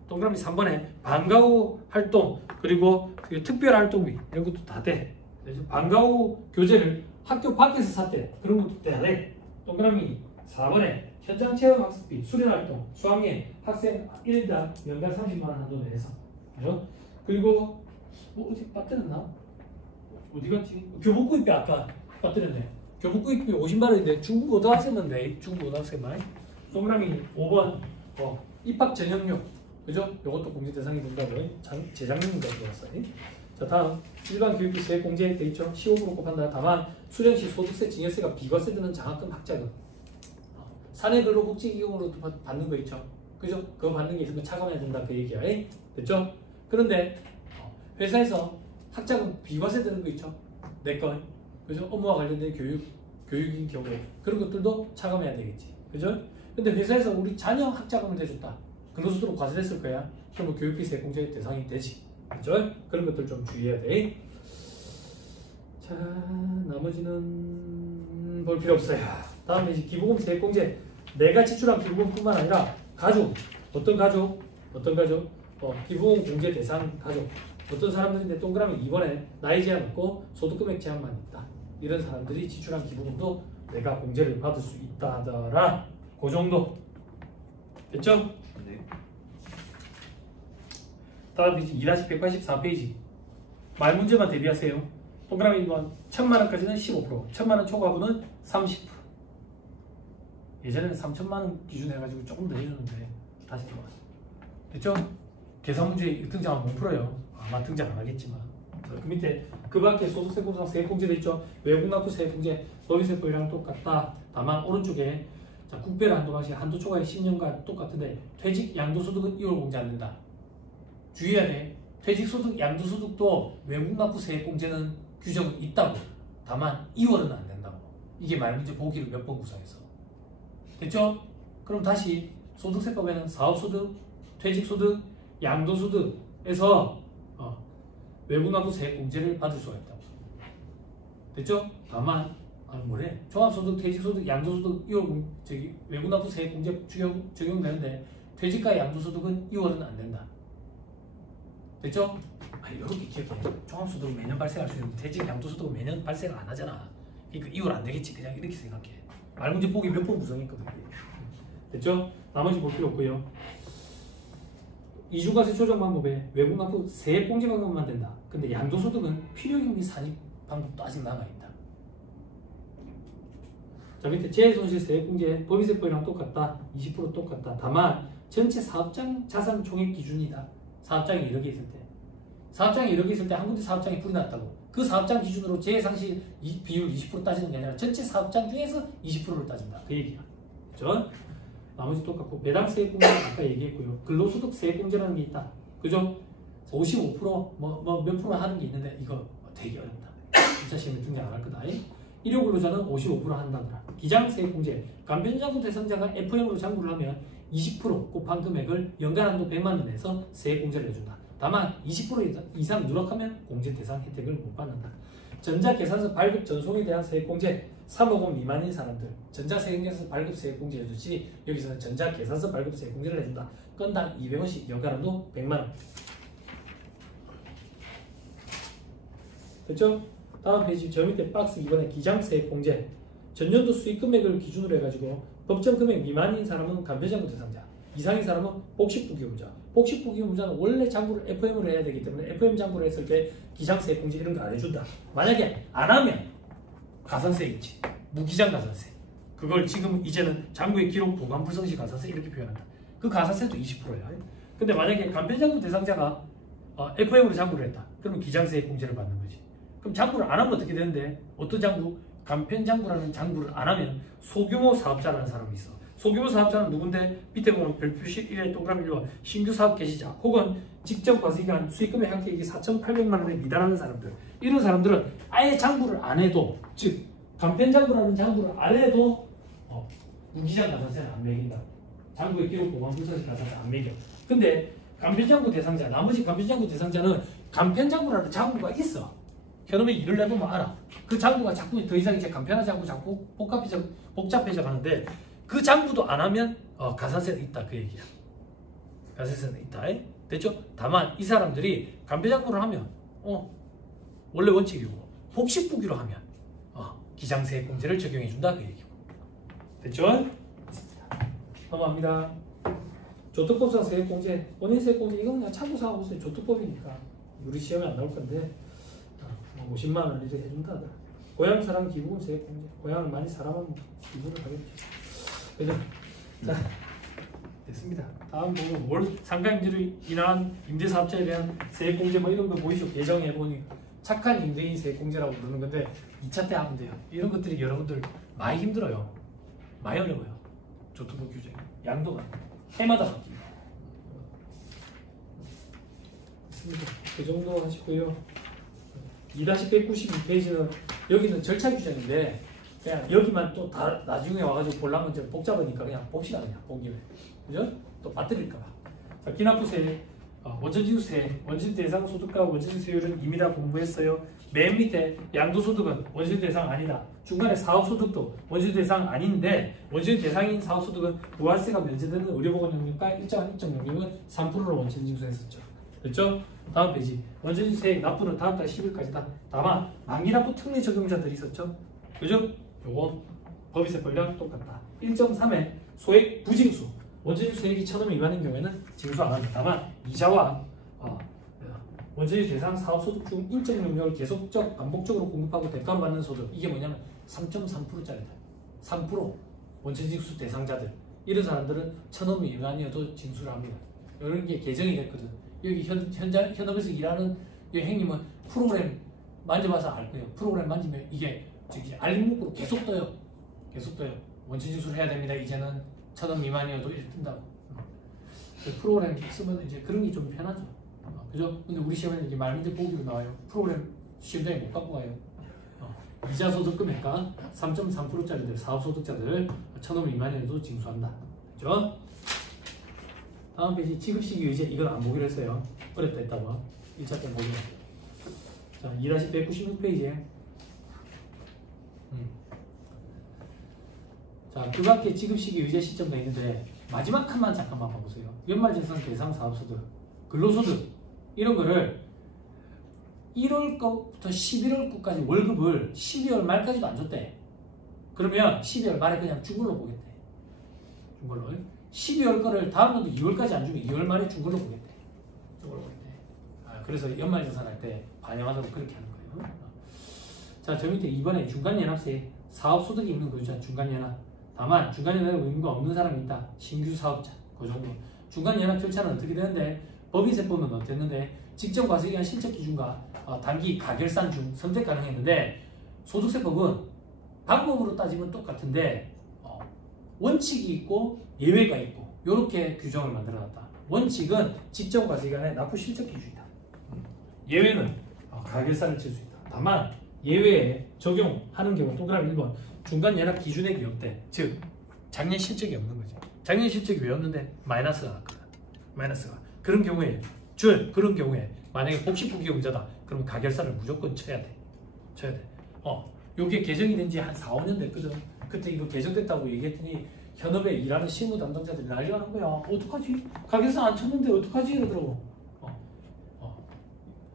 동그라미 3번에 방과 후 활동 그리고 특별 활동비 이런 것도 다 돼. 방과 후 교재를 학교 밖에서 샀대. 그런 것도 돼. 동그라미 4번에 현장 체험 학습비, 수련 활동, 수학여행, 학생 1인당 연간 30만 원 한도 내에서. 그죠? 그리고 뭐 어디 빠뜨렸나? 어디 갔지? 교복 구입비 아까 빠뜨렸네. 교복 구입비 50만 원인데 중국 고등학생인데 중국 고등학생만. 동그라미 5번 입학 전형료. 그죠? 이것도 공제 대상이 된다고. 재작년인가 들어왔어요. 자, 다음 일반 교육비 세액 공제 돼 있죠? 15% 곱한다. 다만 수령 시 소득세, 증여세가 비과세 드는 장학금, 학자금. 사내 근로복지기금으로도 받는 거 있죠? 그죠? 그거 받는 게 있으면 차감해야 된다 그 얘기야. 됐죠? 그런데 회사에서 학자금 비과세 드는 거 있죠? 내 건. 그죠? 업무와 관련된 교육인 경우에 그런 것들도 차감해야 되겠지. 그죠? 근데 회사에서 우리 자녀 학자금을 대줬다. 근로소득으로 과세됐을 거야. 그러면 교육비 세액 공제 대상이 되지. 그죠? 그런 것들 좀 주의해야 돼. 자, 나머지는 볼 필요 없어요. 다음에 이제 기부금 세액 공제. 내가 지출한 기부금뿐만 아니라 가족. 어떤 가족? 기부금 공제 대상 가족. 어떤 사람들인데 동그라미 2번에 나이 제한 없고 소득금액 제한만 있다. 이런 사람들이 지출한 기부금도 내가 공제를 받을 수 있다 하더라. 그 정도. 됐죠? 네. 다음 페이지 2-184페이지. 말 문제만 대비하세요. 동그라미 1번 1,000만 원까지는 15%, 1,000만 원 초과분은 30%. 예전에는 3,000만 원 기준 해가지고 조금 더 해줬는데 다시 들어왔어. 됐죠? 계산 문제 등장하면 못 풀어요. 아마 등장 안 하겠지만. 그 밑에 그 밖에 소득세법상 세액공제 돼 있죠? 외국납부 세액공제 법인세법이랑 똑같다. 다만 오른쪽에 자, 국별 한도 방식 한도 초과의 10년간 똑같은데 퇴직 양도소득은 2월 공제 안 된다. 주의해야 돼. 퇴직소득 양도소득도 외국납부 세액공제는 규정은 있다고. 다만 2월은 안 된다고. 이게 말문제 보기를 몇 번 구성해서. 됐죠? 그럼 다시 소득세법에는 사업소득, 퇴직소득, 양도소득에서 외국납부 세액공제를 받을 수가 있다고. 됐죠? 다만 뭐래? 종합소득, 퇴직소득, 양도소득 2월 외국납부 세액공제 적용되는데 퇴직과 양도소득은 2월은 안 된다. 됐죠? 이렇게 기억해. 종합소득은 매년 발생할 수 있는데 퇴직, 양도소득은 매년 발생을 안 하잖아. 그러니까 2월 안 되겠지. 그냥 이렇게 생각해. 말문제 보기 몇 번 구성했거든. 됐죠? 나머지 볼 필요 없고요. 이주과세 조정 방법에 외국납부 세액공제 방법만 된다. 근데 양도소득은 필요경비 산입 방법도 아직 남아있다. 자, 밑에 재해손실 세액공제 법인세법이랑 똑같다. 20% 똑같다. 다만 전체 사업장 자산 총액 기준이다. 사업장이 1억이 있을 때. 사업장이 1억이 있을 때 한 군데 사업장이 불이 났다고. 그 사업장 기준으로 재해상실 비율 20% 따지는 게 아니라 전체 사업장 중에서 20%를 따진다. 그 얘기야. 그죠? 나머지 똑같고 배당 세액공제 아까 얘기했고요. 근로소득 세액공제라는 게 있다. 그죠? 55% 몇 프로 하는 게 있는데 이거 되게 어렵다. 2차 시험에 등장 안 할 거다. 일요근로자는 55% 한다더라. 기장세액공제 간편장부 대상자가 FM으로 장부를 하면 20% 곱한 금액을 연간 한도 100만 원 내서 세액공제를 해준다. 다만 20% 이상 누락하면 공제 대상 혜택을 못 받는다. 전자계산서 발급 전송에 대한 세액공제 3억 원 미만인 사람들 전자세액공제에서 발급 세액공제 해주지 여기서는 전자계산서 발급 세액공제를 해준다. 건당 200원씩 연간 한도 100만 원. 됐죠? 다음 페이지 저 밑에 박스 2번에 기장세액공제 전년도 수익금액을 기준으로 해가지고 법정금액 미만인 사람은 간편장부 대상자, 이상인 사람은 복식부기업자. 복식부기업자는 원래 장부를 FM으로 해야 되기 때문에 FM 장부를 했을 때 기장세액공제 이런 거 안 해준다. 만약에 안 하면 가산세 있지. 무기장 가산세. 그걸 지금 이제는 장부의 기록 보관 불성시 가산세 이렇게 표현한다. 그 가산세도 20%야. 근데 만약에 간편장부 대상자가 FM으로 장부를 했다. 그러면 기장세액공제를 받는 거지. 그럼 장부를 안 하면 어떻게 되는데 어떤 장부? 간편장부라는 장부를 안 하면 소규모 사업자라는 사람이 있어. 소규모 사업자는 누군데? 밑에 보면 별표식 1에 동그라미 1번 신규 사업 개시자 혹은 직접 과세기간 수익금의 한계액이 4,800만 원에 미달하는 사람들. 이런 사람들은 아예 장부를 안 해도 즉 간편장부라는 장부를 안 해도 무기장 가산세는 안 매긴다. 장부의 기록 보관 불성시 가산세 안 매겨. 근데 간편장부 대상자 나머지 간편장부 대상자는 간편장부라는 장부가 있어. 현업에 일을 내보면 알아. 그 장부가 자꾸 더 이상 이제 간편한 장부 자꾸 복잡해져 가는데 그 장부도 안 하면 가산세는 있다 그 얘기야. 가산세는 있다. 됐죠? 다만 이 사람들이 간편장부를 하면 원래 원칙이고 복식부기로 하면 기장세액공제를 적용해준다 그 얘기고. 됐죠? 넘어갑니다. 조특법상 세액공제, 원인세액공제 이건 그냥 참고사항으로서 조특법이니까 우리 시험에 안 나올 건데 50만 원 이렇게 해준다 하더라. 고향 사랑 기부금 세액공제. 고향을 많이 사랑하면 기부를 하겠지. 그죠? 자, 됐습니다. 다음 보면 상가임대로 인한 임대사업자에 대한 세액공제 뭐 이런 거 보이죠? 개정해보니 착한 임대인 세액공제라고 부르는 건데 2차 때 하면 돼요. 이런 것들이 여러분들 많이 힘들어요. 많이 어려워요. 조특법 규제. 양도가 해마다 바뀌고. 그 정도 하시고요. 2-192페이지는 여기는 절차 규정인데 그냥 여기만 또 다 나중에 와가지고 보려면 좀 복잡하니까 그냥 봅시다. 그냥 본 김에. 그죠? 또 빠뜨릴까봐. 자, 기납부세, 원천징수세, 원천 대상 소득과 원천징수 세율은 이미 다 공부했어요. 맨 밑에 양도소득은 원천 대상 아니다. 중간에 사업소득도 원천 대상 아닌데 원천 대상인 사업소득은 부가세가 면제되는 의료보건용역과 일정한 입점용역은 3%로 원천징수했었죠. 그렇죠? 다음 페이지. 원천징수세액 납부는 다음 달 10일까지다. 다만 만기납부 특례 적용자들이 있었죠. 그죠? 요거 법인세법이랑 똑같다. 1.3에 소액 부징수. 원천징수세액이 1,000원 미만인 경우에는 징수 안 한다. 다만 이자와 원천징수 대상 사업소득 중 일정 용역을 계속적 반복적으로 공급하고 대가로 받는 소득. 이게 뭐냐면 3.3%짜리다. 3% 원천징수 대상자들. 이런 사람들은 1,000원 미만이어도 징수를 합니다. 이런 게 개정이 됐거든. 여기 현업에서 일하는 형님은 프로그램 만져봐서 알 거예요. 프로그램 만지면 이게 알림문구로 계속 떠요. 계속 떠요. 원천징수를 해야 됩니다. 이제는 1,000원 미만이어도 이렇게 뜬다고. 프로그램 쓰면 이제 그런 게 좀 편하죠. 그죠? 근데 우리 시험에는 이게 말문제 보기로 나와요. 프로그램 시험장에 못 갖고 가요. 이자 소득 금액과 3.3%짜리들 사업소득자들 1,000원 미만이어도 징수한다. 그죠? 다음 페이지 지급시기 의제 이건 안 보기로 했어요. 어렵다 했다고 1차 때 보기로. 자, 2-196페이지에. 자, 그 밖에 지급시기 의제 시점도 있는데 마지막 칸만 잠깐만 봐보세요. 연말정산 대상 사업소득, 근로소득 이런 거를 1월 거부터 11월 거까지 월급을 12월 말까지도 안 줬대. 그러면 12월 말에 그냥 준 걸로 보겠대. 준 걸로. 12월 거를 다음 년도 2월까지 안 주면 2월 말에 준 걸로 보겠대. 준 걸로 보겠대. 그래서 연말정산할 때 반영하도록 그렇게 하는 거예요. 자, 저 밑에 이번에 중간연합세 사업소득이 있는 거죠. 중간연합. 다만 중간연합 의무가 없는 사람이 있다. 신규 사업자. 그 정도. 중간연합 절차는 어떻게 되는데 법인세법은 어땠는데 직전과세기한 실적기준과 단기 가결산 중 선택 가능했는데 소득세법은 방법으로 따지면 똑같은데 원칙이 있고 예외가 있고 이렇게 규정을 만들어놨다. 원칙은 직전과세기간의 납부 실적기준이다. 예외는 가결산을 칠 수 있다. 다만 예외에 적용하는 경우 동그라미 1번 중간연합 기준액이 없대. 즉 작년 실적이 없는 거죠. 작년 실적이 왜 없는데 마이너스가 났거든. 마이너스가. 그런 경우에 그런 경우에 만약에 복식부기용자다. 그럼 가결산을 무조건 쳐야 돼. 쳐야 돼. 요게 개정이 된 지 한 4, 5년 됐거든. 그때 이거 개정됐다고 얘기했더니 현업에 일하는 실무 담당자들이 난리가 난 거야. 어떡하지? 가결산 안 쳤는데 어떡하지? 이러더라고.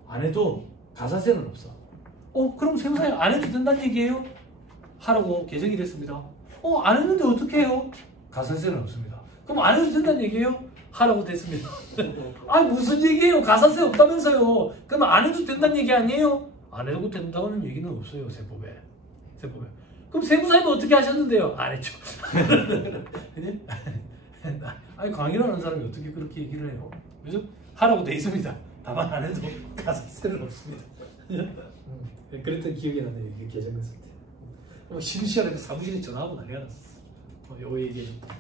안 해도 가산세는 없어. 그럼 세무사에 안 해도 된다는 얘기예요? 하라고 개정이 됐습니다. 안 했는데 어떻게 해요? 가산세는 없습니다. 그럼 안 해도 된다는 얘기예요? 하라고 됐습니다. 아니 무슨 얘기예요? 가산세 없다면서요. 그럼 안 해도 된다는 얘기 아니에요? 안 해도 된다는 얘기는 없어요. 세법에. 그럼 세무사님은 어떻게 하셨는데요? 안 했죠. 아니 강의를 하는 사람이 어떻게 그렇게 얘기를 해요? 그죠? 하라고 돼 있습니다. 다만 안 해도 가산세는 없습니다. 그랬던 기억이 나네요. 이게 개정됐을 때. 실시간에 사무실에 전화하고 난리가 났었어. 요거 얘기해 줬다.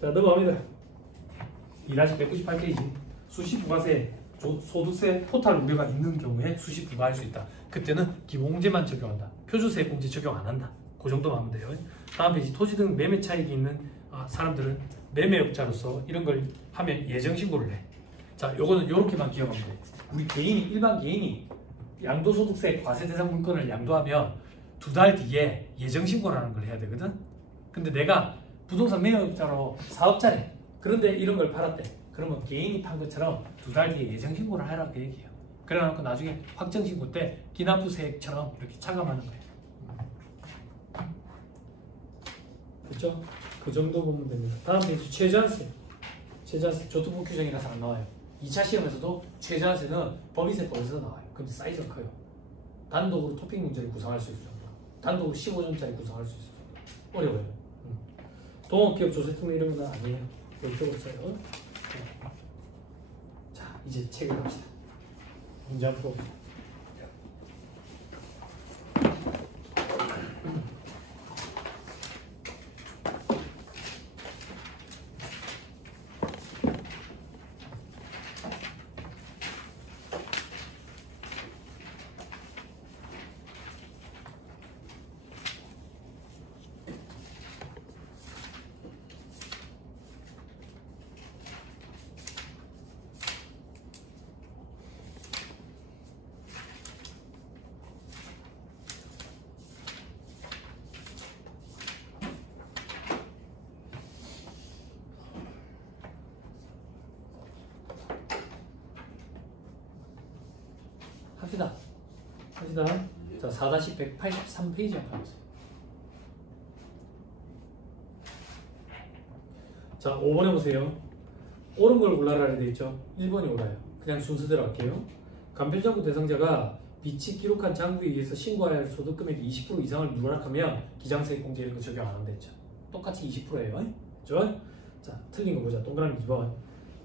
자, 넘어갑니다. 2-198페이지. 수시 부가세, 소득세 포탈 우려가 있는 경우에 수시 부과할 수 있다. 그때는 기본공제만 적용한다. 표준세액공제 적용 안 한다. 그 정도만 하면 돼요. 다음 페이지. 토지 등 매매 차익이 있는 사람들은 매매업자로서 이런 걸 하면 예정신고를 해. 자, 요거는 요렇게만 기억하면 돼. 우리 일반 개인이 양도소득세 과세 대상 물건을 양도하면 2달 뒤에 예정신고라는 걸 해야 되거든. 근데 내가 부동산 매매업자로 사업자래. 그런데 이런 걸 팔았대. 그러면 개인이 판 것처럼 2달 뒤에 예정신고를 하라고 얘기해요. 그래놓고 나중에 확정신고 때 기납부세액처럼 이렇게 차감하는 거예요. 그렇죠? 그 정도 보면 됩니다. 다음 페이지 최저한세. 최저한세 조투부 규정이라서 안 나와요. 2차 시험에서도 최저한세는 법인세법에서 나와요. 근데 사이즈가 커요. 단독으로 토픽 문제를 구성할 수 있을 정도. 단독으로 15점짜리 구성할 수 있을 정도. 어려워요. 동업기업 조세특례 이런 건 아니에요. 이쪽으로 써요. 자, 이제 책을 갑시다. 문제 한번 풀어봅시다. 합시다. 자, 4-183페이지 한번 보세요. 자, 5번에 보세요. 옳은 걸 골라라 되어 있죠. 1번이 옳아요. 그냥 순서대로 할게요. 간편장부 대상자가 빚이 기록한 장부에 의해서 신고해야 할 소득금액 20% 이상을 누락하면 기장세액 공제 이런 거 적용 안 한다 했죠. 똑같이 20%예요. 그죠? 자, 틀린 거 보자. 동그라미 2번.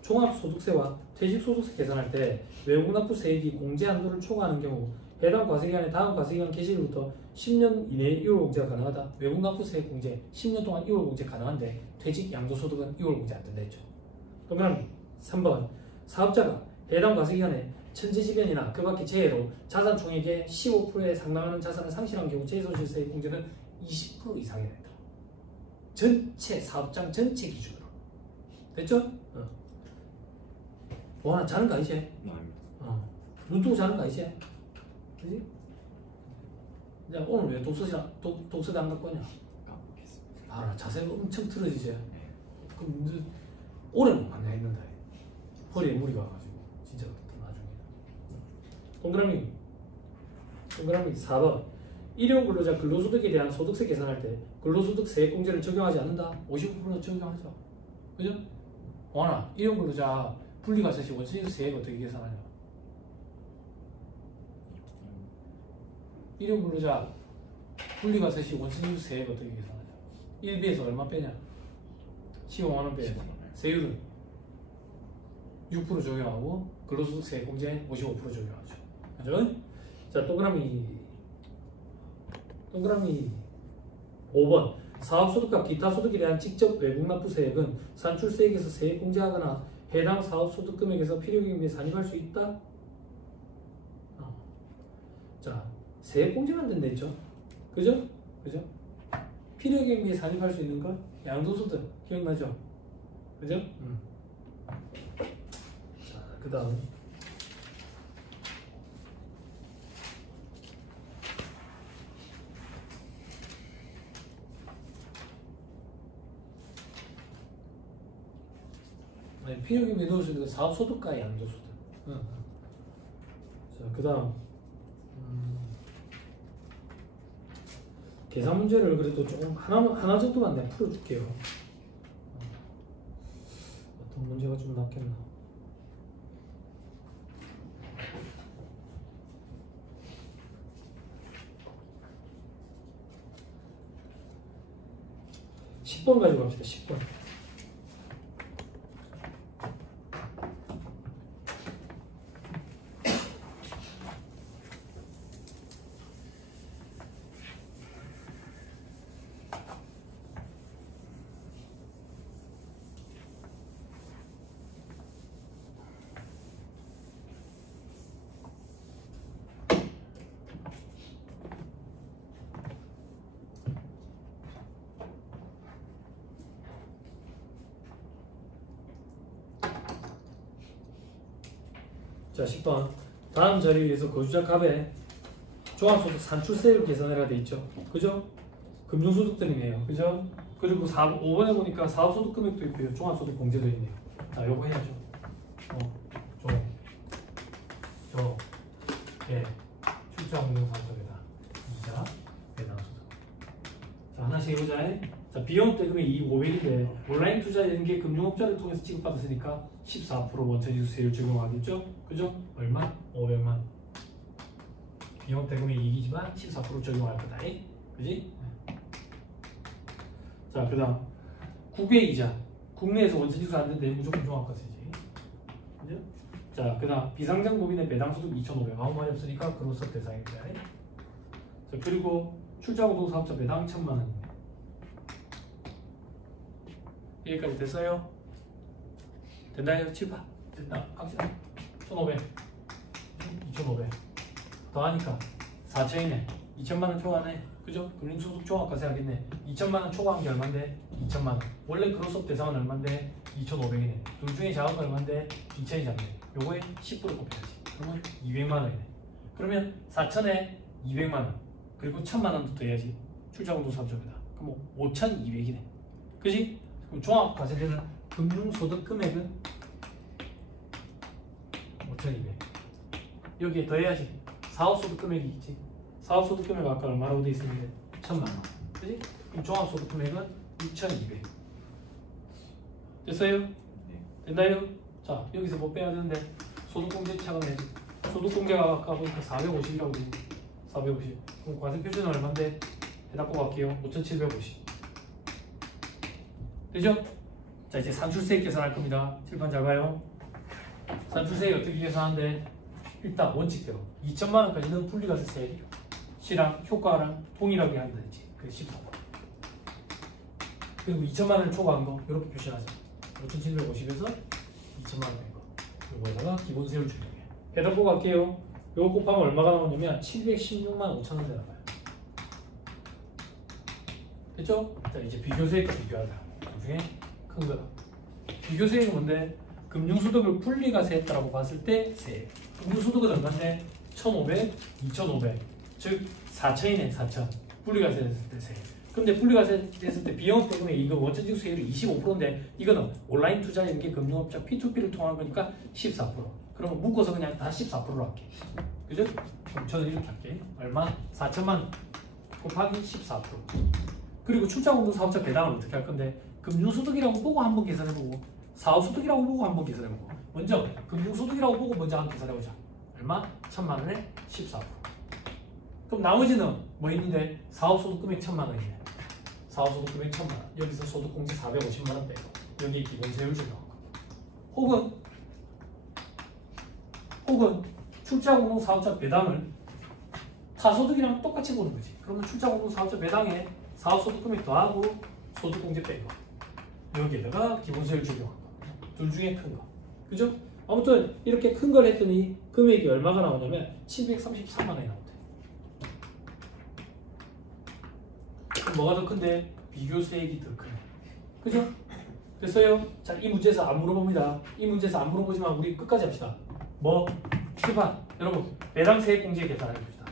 종합소득세와 퇴직소득세 계산할 때 외국납부세액이 공제 한도를 초과하는 경우 해당 과세기간에 다음 과세기간 개시일부터 10년 이내에 2월 공제가 가능하다. 외국납부세액 공제 10년 동안 2월 공제 가능한데 퇴직 양도소득은 2월 공제 안 된다 했죠. 동그라미 3번. 사업자가 해당 과세기간에 천재지변이나 그 밖의 재해로 자산 총액의 15%에 상당하는 자산을 상실한 경우 재해손실세액 공제는 20% 이상이 된다. 전체 사업장 전체 기준으로. 됐죠? 와, 자는 거 아니지? 아닙니다. 눈 뜨고 자는 거 아니지? 그지? 야, 오늘 왜 독서대 안 갖고 왔냐? 까먹겠습니다. 아, 자세가 엄청 틀어지지. 그럼 이제 오래 못 만나 있는다. 허리에 무리가 와가지고 진짜 나중에. 동그라미 4번. 일용 근로자 근로소득에 대한 소득세 계산할 때 근로소득 세액공제를 적용하지 않는다. 55% 적용하죠. 그죠? 원아, 일용 근로자 분리과세 시 원천징수 세액 어떻게 계산하냐? 일용 근로자 분리과세 시 원천징수 세액 어떻게 계산하냐? 1비에서 얼마 빼냐? 15만원 빼야 돼. 세율은 6% 적용하고 근로소득 세액 공제 55% 적용하죠. 그죠? 자, 동그라미 5번. 사업소득과 기타 소득에 대한 직접 외국 납부 세액은 산출세액에서 세액 공제하거나 해당 사업소득 금액에서 필요경비에 산입할 수 있다. 자, 세액 공제만 된다 했죠. 그죠? 필요경비에 산입할 수 있는 거 양도소득 기억나죠? 그죠? 자, 그 다음 필요경비에 넣을 수 있는 건 사업소득과 양도소득. 자, 그 다음 계산 문제를 그래도 조금 하나 정도만 내가 풀어줄게요. 어떤 문제가 좀 낫겠나? (10번) 가지고 갑시다. 10번. 자, 10번. 다음 자리에서 거주자 값에 종합소득 산출세율 계산해라 돼 있죠. 그죠? 금융소득들이네요. 그죠? 그리고 5번에 보니까 사업소득 금액도 있고요. 종합소득 공제도 있네요. 자, 요거 해야죠. 출자금융산업이다. 이자, 배당소득. 자, 하나씩 해보자. 자, 비용 대금이 500인데 온라인 투자 연계 금융업자를 통해서 지급받았으니까 14% 원천징수 세율 적용하겠죠? 그죠? 얼마? 500만. 비용 대금이 이익이지만 14% 적용할 거다. 그지? 자, 그 다음 국외이자. 국내에서 원천징수 안 되는데 무조건 종합과세지. 그죠? 자, 그 다음 비상장 법인의 배당소득 2,500. 아무 말이 없으니까 근로소득 대상입니다. 자, 그리고 출자고동 사업자 배당 1,000만 원. 여기까지 됐어요? 된다요? 칠봐. 됐다. 갑시다. 1,500. 2,500. 더하니까 4,000이네. 2,000만원 초과네. 그죠? 금융소득 종합과세 하겠네. 2,000만원 초과한 게 얼만데? 2,000만원. 원래 근로소득 대상은 얼만데? 2,500이네. 둘 중에 작은 거 얼만데? 2,000이 작네. 요거에 10% 곱해야지. 그러면 200만원이네. 그러면 4,000에 200만원. 그리고 1,000만원도 더해야지. 출자공동 사업자입니다. 그럼 5,200이네. 그지? 그럼 종합과세되는 금융소득 금액은 5,200. 여기에 더해야지. 사업소득 금액이 있지. 사업소득 금액 아까 얼마라고 돼 있었는데 1,000만 원. 그지? 그럼 종합소득 금액은 6,200. 됐어요? 네. 됐나요? 자, 여기서 뭐 빼야 되는데 소득공제 차감해야지. 소득공제가 아까 보니까 450이라고 돼 있는데 450. 그럼 과세 표준은 얼마인데? 해답 뽑아갈게요. 5,750. 되죠? 자, 이제 산출세액 계산할 겁니다. 칠판 잘 봐요. 산출세액 어떻게 계산하는데? 일단 원칙대로 2천만 원까지는 분리과세 세액이요. 시랑 효과랑 동일하게 한다든지. 그게 14%. 그리고 2천만 원 초과한 거 이렇게 표시하자. 5,750에서 2천만 원 뺀 거. 이거에다가 기본 세율 준비해. 해답 보고 갈게요. 요거 곱하면 얼마가 나오냐면 716만 5천 원 나와요. 됐죠? 자, 이제 비교세액과 비교하자. 나중에 큰 거다. 비교세액은 뭔데? 금융소득을 분리과세했다라고 봤을 때 세액. 금융소득은 얼마인데? 1,500, 2,500. 즉 4,000이네. 4,000. 분리가 됐을 때 세. 근데 분리가 됐을 때 비용 때문에 이거 원천징수 세율이 25%인데 이거는 온라인 투자 연계 금융업자 P2P를 통한 거니까 14%. 그러면 묶어서 그냥 다 14%로 할게. 그죠? 그럼 저는 이렇게 할게. 얼마? 4천만 원 곱하기 14%. 그리고 출자공동 사업자 배당을 어떻게 할 건데 금융소득이라고 보고 한번 계산해보고 사업소득이라고 보고 한번 계산해보고 먼저 금융소득이라고 보고 먼저 한번 계산해보자. 얼마? 1,000만 원에 14%. 그럼 나머지는 뭐 있는데 사업소득 금액 1,000만 원이네. 사업소득 금액 1,000만 원. 여기서 소득공제 450만 원 빼고 여기 기본세율 적용하고 혹은 출자공동 사업자 배당을 타소득이랑 똑같이 보는 거지. 그러면 출자공동 사업자 배당에 사업소득 금액 더하고 소득공제 빼고 여기에다가 기본세율 적용하고 둘 중에 큰 거. 그죠? 아무튼 이렇게 큰 걸 했더니 금액이 얼마가 나오냐면 734만 원이 나온대. 그럼 뭐가 더 큰데? 비교세액이 더 크네. 그죠? 됐어요? 자, 이 문제에서 안 물어봅니다. 이 문제에서 안 물어보지만 우리 끝까지 합시다. 뭐? 시판. 여러분, 배당세액공제 계산해봅시다.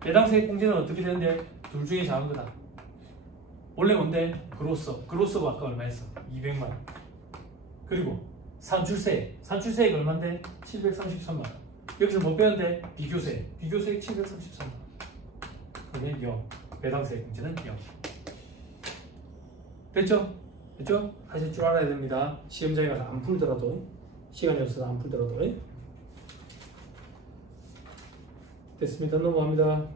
배당세액공제는 어떻게 되는데? 둘 중에 작은 거다. 원래 뭔데? 그로스가 아까 얼마였어? 200만 원. 그리고 산출세액 얼마인데? 733만 원. 여기서 뭐 빼는데? 비교세액 733만 원. 그러면 0. 배당세액공제는 0. 됐죠? 됐죠? 하실 줄 알아야 됩니다. 시험장에 가서 안 풀더라도 시간이 없어서 안 풀더라도 됐습니다. 넘어갑니다.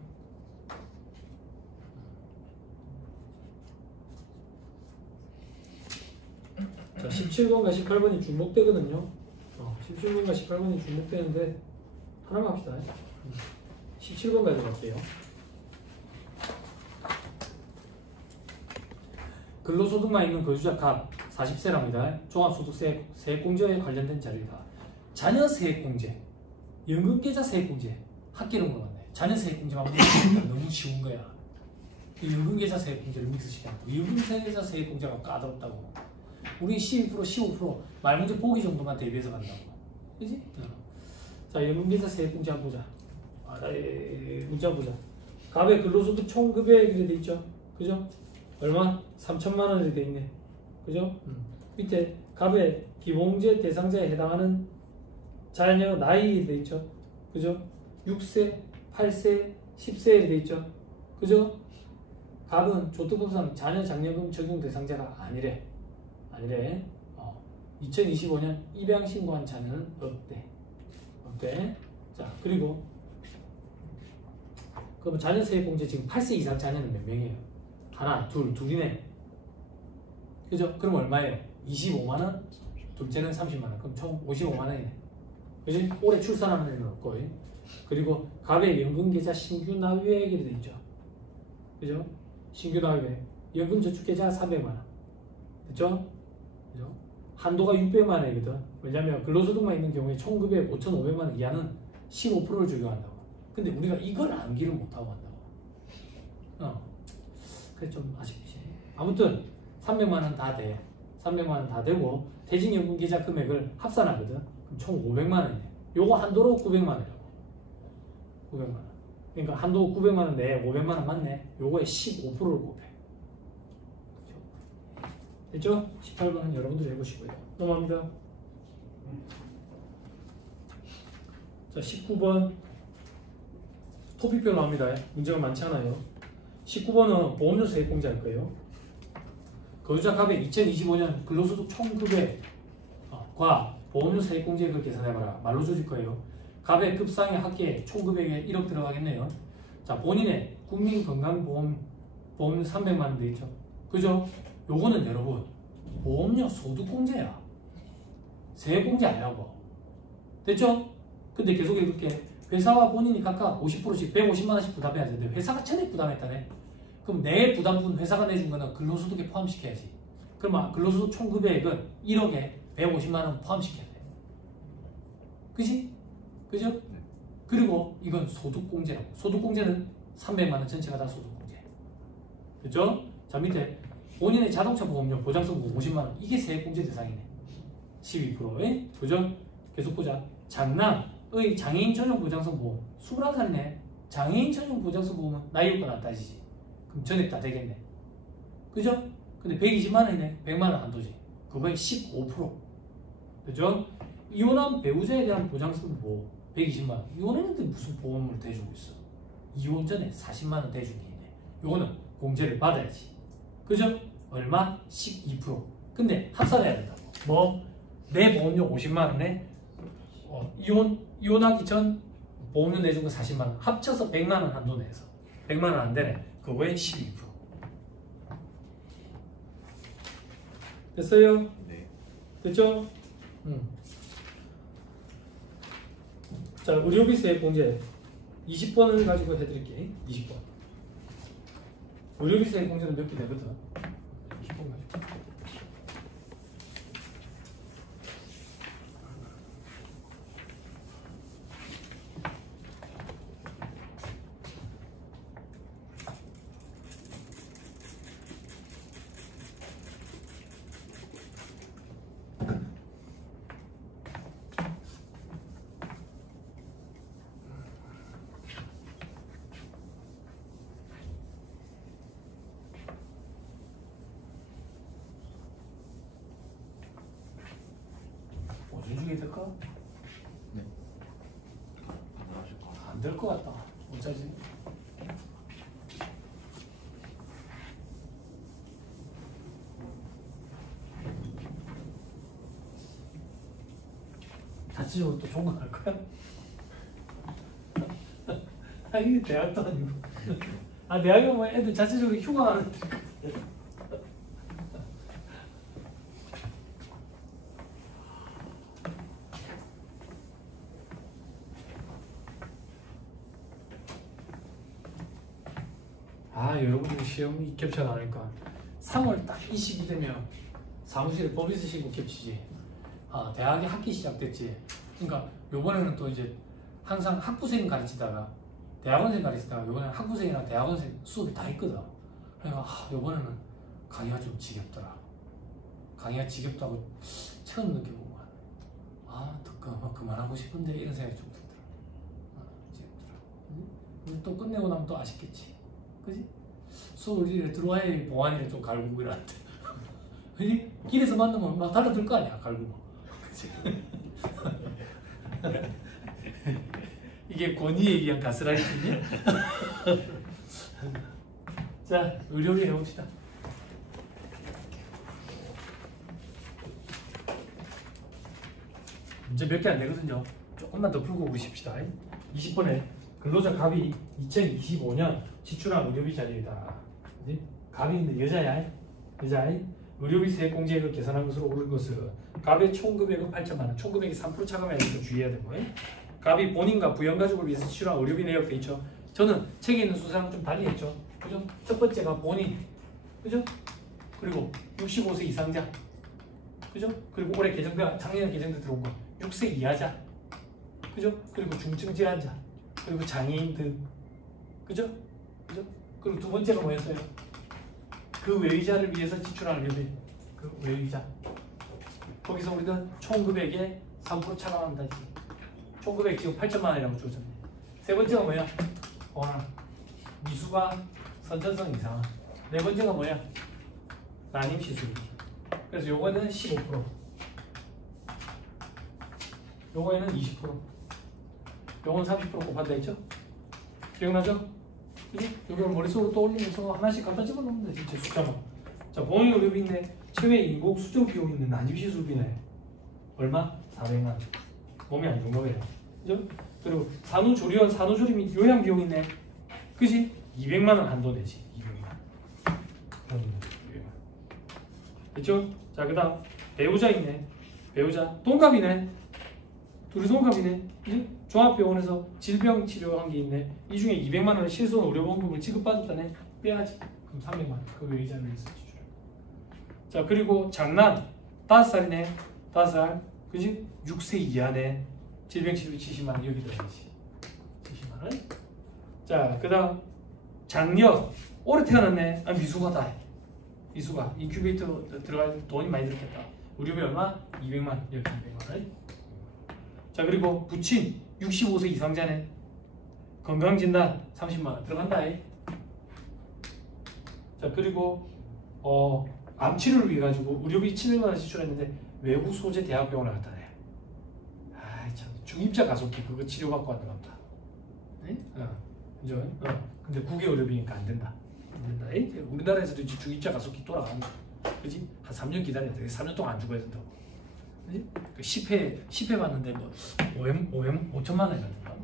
자, 17번과 18번이 중복되거든요. 17번과 18번이 중복되는데 하나만 합시다. 17번까지 갈게요. 근로소득만 있는 거주자 갑 40세랍니다. 종합소득세 세액공제에 관련된 자료이다. 자녀 세액공제, 연금계좌 세액공제 학기로 물어봤네. 자녀 세액공제만 물어보니까 너무 쉬운 거야. 연금계좌 세액공제를 믹스시켜놓고 연금계좌 세액공제가 까다롭다고. 우리 12%, 15% 말문제 보기 정도만 대비해서 간다고. 그지? 자, 연금계좌 세액공제 한번 보자. 문자 보자. 갑의 근로소득 총급여액이 돼 있죠? 그죠? 얼마? 3천만 원이 돼 있네. 그죠? 밑에 갑의 기본공제 대상자에 해당하는 자녀 나이에 돼 있죠? 그죠? 6세, 8세, 10세에 돼 있죠? 그죠? 갑은 조특법상 자녀 장려금 적용 대상자가 아니래. 2025년 입양 신고한 자녀는 없대. 자, 그리고 그럼 자녀 세액공제 지금 8세 이상 자녀는 몇 명이에요? 하나, 둘이네. 그죠? 그럼 얼마예요? 25만원? 둘째는 30만원. 그럼 총 55만원이네. 그지? 올해 출산하는 애는 없고. 그리고 갑의 연금계좌 신규 납입액이 되어 있죠. 그죠? 신규 납입액. 연금저축계좌 300만원. 됐죠? 그죠? 한도가 600만원이거든. 왜냐면 근로소득만 있는 경우에 총급액 5,500만원 이하는 15%를 적용한다고. 근데 우리가 이걸 암기를 못하고 한다고. 그게 좀 아쉽지. 아무튼 300만원 다 돼. 300만원 다 되고 퇴직연금계좌 금액을 합산하거든. 그럼 총 500만원이네. 요거 한도로 900만원이라고. 900만원. 그러니까 한도 900만원 내에 500만원 맞네. 요거에 15%를 곱해. 됐죠? 18번은 여러분들이 해보시고요. 넘어갑니다. 자, 19번 토픽표 나옵니다. 문제가 많지 않아요. 19번은 보험료 세액공제 할 거예요. 거주자 갑의 2025년 근로소득 총급액과 보험료 세액공제액을 계산해봐라. 말로 줄일 거예요. 갑의 급상의 합계 총급액에 1억 들어가겠네요. 자, 본인의 국민건강보험료 300만원 돼 있죠. 그죠? 요거는 여러분 보험료 소득공제야. 세액공제 아니라고. 됐죠? 근데 계속 읽을게. 회사와 본인이 각각 50%씩 150만원씩 부담해야 되는데 회사가 전액 부담했다네. 그럼 내 부담분 회사가 내준 거는 근로소득에 포함시켜야지. 그러면 근로소득 총급여액은 1억에 150만원 포함시켜야 돼. 그지? 그죠? 그리고 이건 소득공제라고. 소득공제는 300만원 전체가 다 소득공제. 됐죠? 자, 밑에 본인의 자동차 보험료 보장성분 50만원. 이게 세액공제 대상이네. 12%에. 그죠? 계속 보자. 장남의 장애인 전용 보장성 보험 21살이네. 장애인 전용 보장성 보험은 나이 요건 안 따지지. 그럼 전액 다 되겠네. 그죠? 근데 120만 원이네. 100만 원 한도지. 그거의 15%. 그죠? 이혼한 배우자에 대한 보장성 보험 120만 원. 이혼했는데 무슨 보험을 대주고 있어? 이혼 전에 40만 원 대주기 있네. 요거는 공제를 받아야지. 그죠? 얼마? 12%. 근데 합산해야 된다고. 뭐? 내 보험료 50만 원에 이혼하기 전 보험료 내준 거 40만 원. 합쳐서 100만 원 한도 내서 100만 원 안 되네. 그거에 12%. 됐어요? 네. 됐죠? 자, 의료비세 공제 20번을 가지고 해드릴게. 20번. 의료비세 공제는 몇 개 되거든. 20번 가지고. 될까? 네. 가능하실 것 같아요. 안 될 것 같다. 어쩌지? 자체적으로 또 종강할 거야? 아, 이게 대학도 아니고. 아, 대학에 뭐 애들 자체적으로 휴강하는 데. 여러분들 시험이 겹쳐 나니까 3월 딱 이 시기 되면 사무실에 법인세 신고 겹치지. 아, 대학이 학기 시작됐지. 그러니까 요번에는 또 이제 항상 학부생 가르치다가 대학원생 가르치다가 요번에는 학부생이랑 대학원생 수업이 다 있거든. 그러니까 요번에는 강의가 좀 지겹더라. 강의가 지겹다고 처음 느껴보고 그만하고 싶은데 이런 생각이 좀 들더라. 지겹더라. 근데 또 끝내고 나면 또 아쉽겠지. 그지? 수업을 이래 들어와야 봉안이를 좀 갈구고 이러는데 그지? 길에서 만나면 막 달라들 거 아니야, 갈구고. 그지? 이게 권위에 의한 가스라이팅이야? 자, 의료비 해봅시다. 문제 몇 개 안 되거든요. 조금만 더 풀고 오십시다. 20번에 근로자 갑이 2025년 지출한 의료비 자료이다. 갑이 있는데 여자야. 의료비 세액공제액을 계산한 것으로 옳은 것은 갑의 총 금액은 8천만 원. 총 금액이 3% 차감해야 되니까 주의해야 되고. 갑이 본인과 부연가족을 위해서 지출한 의료비 내역 돼 있죠. 저는 책에 있는 순서랑 좀 달리 했죠. 그죠? 첫 번째가 본인. 그죠? 그리고 65세 이상자. 그죠? 그리고 올해 개정된, 작년에 개정돼 들어온 거 6세 이하자. 그죠? 그리고 중증 질환자. 그리고 장애인 등. 그죠? 그죠? 그리고 두 번째가 뭐였어요? 그 외의자를 위해서 지출하는 의료비. 그 외의자. 거기서 우리는 총 금액의 3% 차감한다. 총 금액 지금 8천만 원이라고 주었잖아요. 세 번째가 뭐야? 미수가 선천성 이상. 네 번째가 뭐야? 난임 시술비. 그래서 요거는 15%. 요거에는 20%. 요건 30% 곱한다 했죠? 기억나죠? 그지? 요걸 머릿속으로 떠올리면서 하나씩 갖다 집어넣으면 돼. 진짜 숫자만. 자, 보행 의료비인데 체외 인공 수정 비용 있는 난임 시술비네. 얼마? 400만 원. 몸이 안 좋은 거예요. 그죠? 그리고 산후조리원 산후조리 및 요양 비용 있네. 그지? 200만 원 한도 내지. 200만. 됐죠? 자, 그 다음 배우자 있네. 배우자 동갑이네. 둘이 동갑이네. 그지? 종합병원에서 질병 치료한 게 있네. 이 중에 200만 원을 실손 의료보험금을 지급받았다네. 빼야지. 그럼 300만 원. 그 외의자를 위해서 지출해. 자, 그리고 장남 5살이네. 5살. 그지? 6세 이하네. 질병치료 70만 원 여기 들어야지. 70만 원. 자, 그 다음 장녀 올해 태어났네. 아, 미수가 다 해. 미수가 인큐베이터 들어갈 돈이 많이 들었겠다. 의료비 얼마? 200만 원. 여기 200만 원. 자, 그리고 부친 65세 이상자네. 건강진단 30만원 들어간다. 자, 그리고 암 치료를 위해 가지고 의료비 700만원 지출했는데 외국 소재 대학병원에 갔다 내. 아, 참 중입자 가속기 그거 치료받고 왔는 겁니다. 네? 그죠? 근데 국외 의료비니까 안 된다. 안 된다. 우리나라에서도 이제 중입자 가속기 돌아간다. 그지? 한 3년 기다려야 돼. 3년 동안 안 죽어야 된다고. 그지? 그 10회 받는데 뭐 5천만 원이 된다.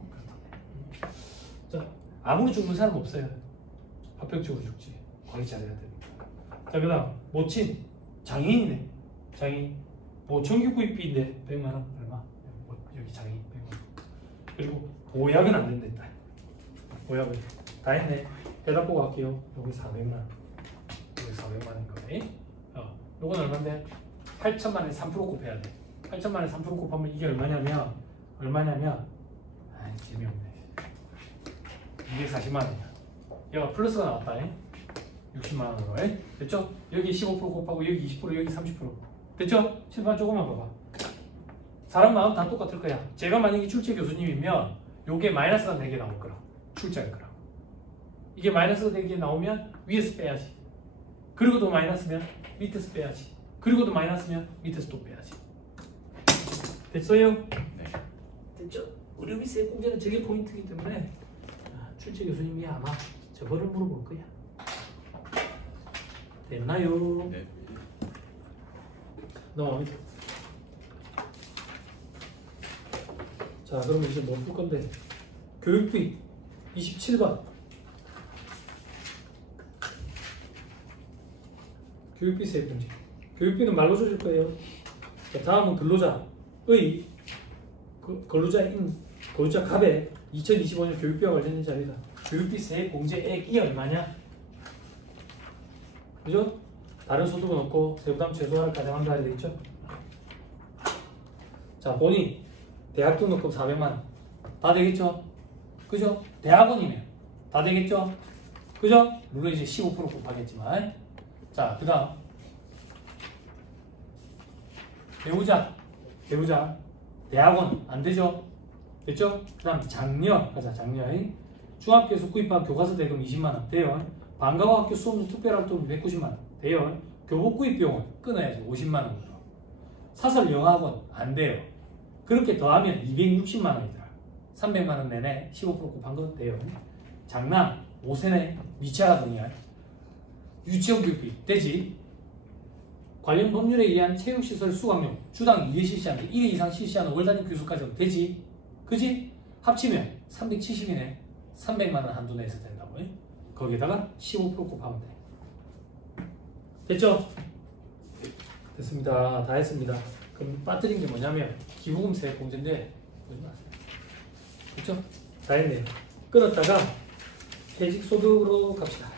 자, 아무리 죽는 사람 없어요. 합병증으로 죽지. 관리 잘해야 됩니다. 자, 그다음 모친 장애인이네. 장애인 보청기 구입비인데 100만 원 얼마? 여기 장애인 100만 원. 그리고 보약은 안 된다. 보약은 다 했네. 해답 보고 갈게요. 여기 400만 원. 여기 400만 원인 거네. 요건 얼마인데? 8천만 원에 3% 곱해야 돼. 8천만 원에 3% 곱하면 이게 얼마냐면 아, 재미없네. 240만 원이야. 얘가 플러스가 나왔다. 60만 원으로. 됐죠? 여기 15% 곱하고 여기 20% 여기 30%. 됐죠? 칠판 조금만 봐봐. 사람 마음 다 똑같을 거야. 제가 만약에 출제 교수님이면 요게 마이너스가 4개 나올 거라. 출제할 거라. 이게 마이너스가 4개 나오면 위에서 빼야지. 그리고 또 마이너스면 밑에서 빼야지. 그리고 또 마이너스면 밑에서 또 빼야지. 됐어요? 네. 됐죠? 의료비세 공제는 저게 포인트이기 때문에 출제 교수님이 아마 저거를 물어볼 거야. 됐나요? 네. 넘어갑니다. 자, 그럼 이제 뭐 풀 건데? 교육비 27번. 교육비 세액 공제. 교육비는 말로 줘줄 거예요. 자, 다음은 근로자의 근로자 갑의 2025년 교육비와 관련된 자료다. 교육비 세액 공제액이 얼마냐? 그죠? 다른 소득은 없고 세부담 최소화를 가정한다 해야 되겠죠? 자, 본인 대학 등록금 400만 원. 다 되겠죠? 그죠? 대학원이면 다 되겠죠? 그죠? 물론 이제 15% 곱하겠지만. 자, 그 다음 배우자 대학원 안 되죠? 됐죠? 그 다음 장녀 가자. 장녀. 중학교에서 구입한 교과서 대금 20만 원 돼요. 방과후 학교 수업료 특별활동 190만 원 돼요. 교복 구입 비용은 끊어야죠. 50만 원으로. 사설 영어학원 안 돼요. 그렇게 더하면 260만 원이다. 300만 원 내내 15% 곱한 거 돼요. 장남 5세네 미취학 등이야. 유치원 교육비 되지. 관련 법률에 의한 체육시설 수강료 주당 2회 실시하는 1회 이상 실시하는 월단위 교수까지 되지. 그지? 합치면 370이네. 300만 원 한도 내에서 된다고. 거기에다가 15% 곱하면 돼. 됐죠? 됐습니다. 다 했습니다. 그럼 빠뜨린 게 뭐냐면 기부금 세액 공제인데 보지 마세요. 그렇죠? 다 했네요. 끊었다가 퇴직소득으로 갑시다.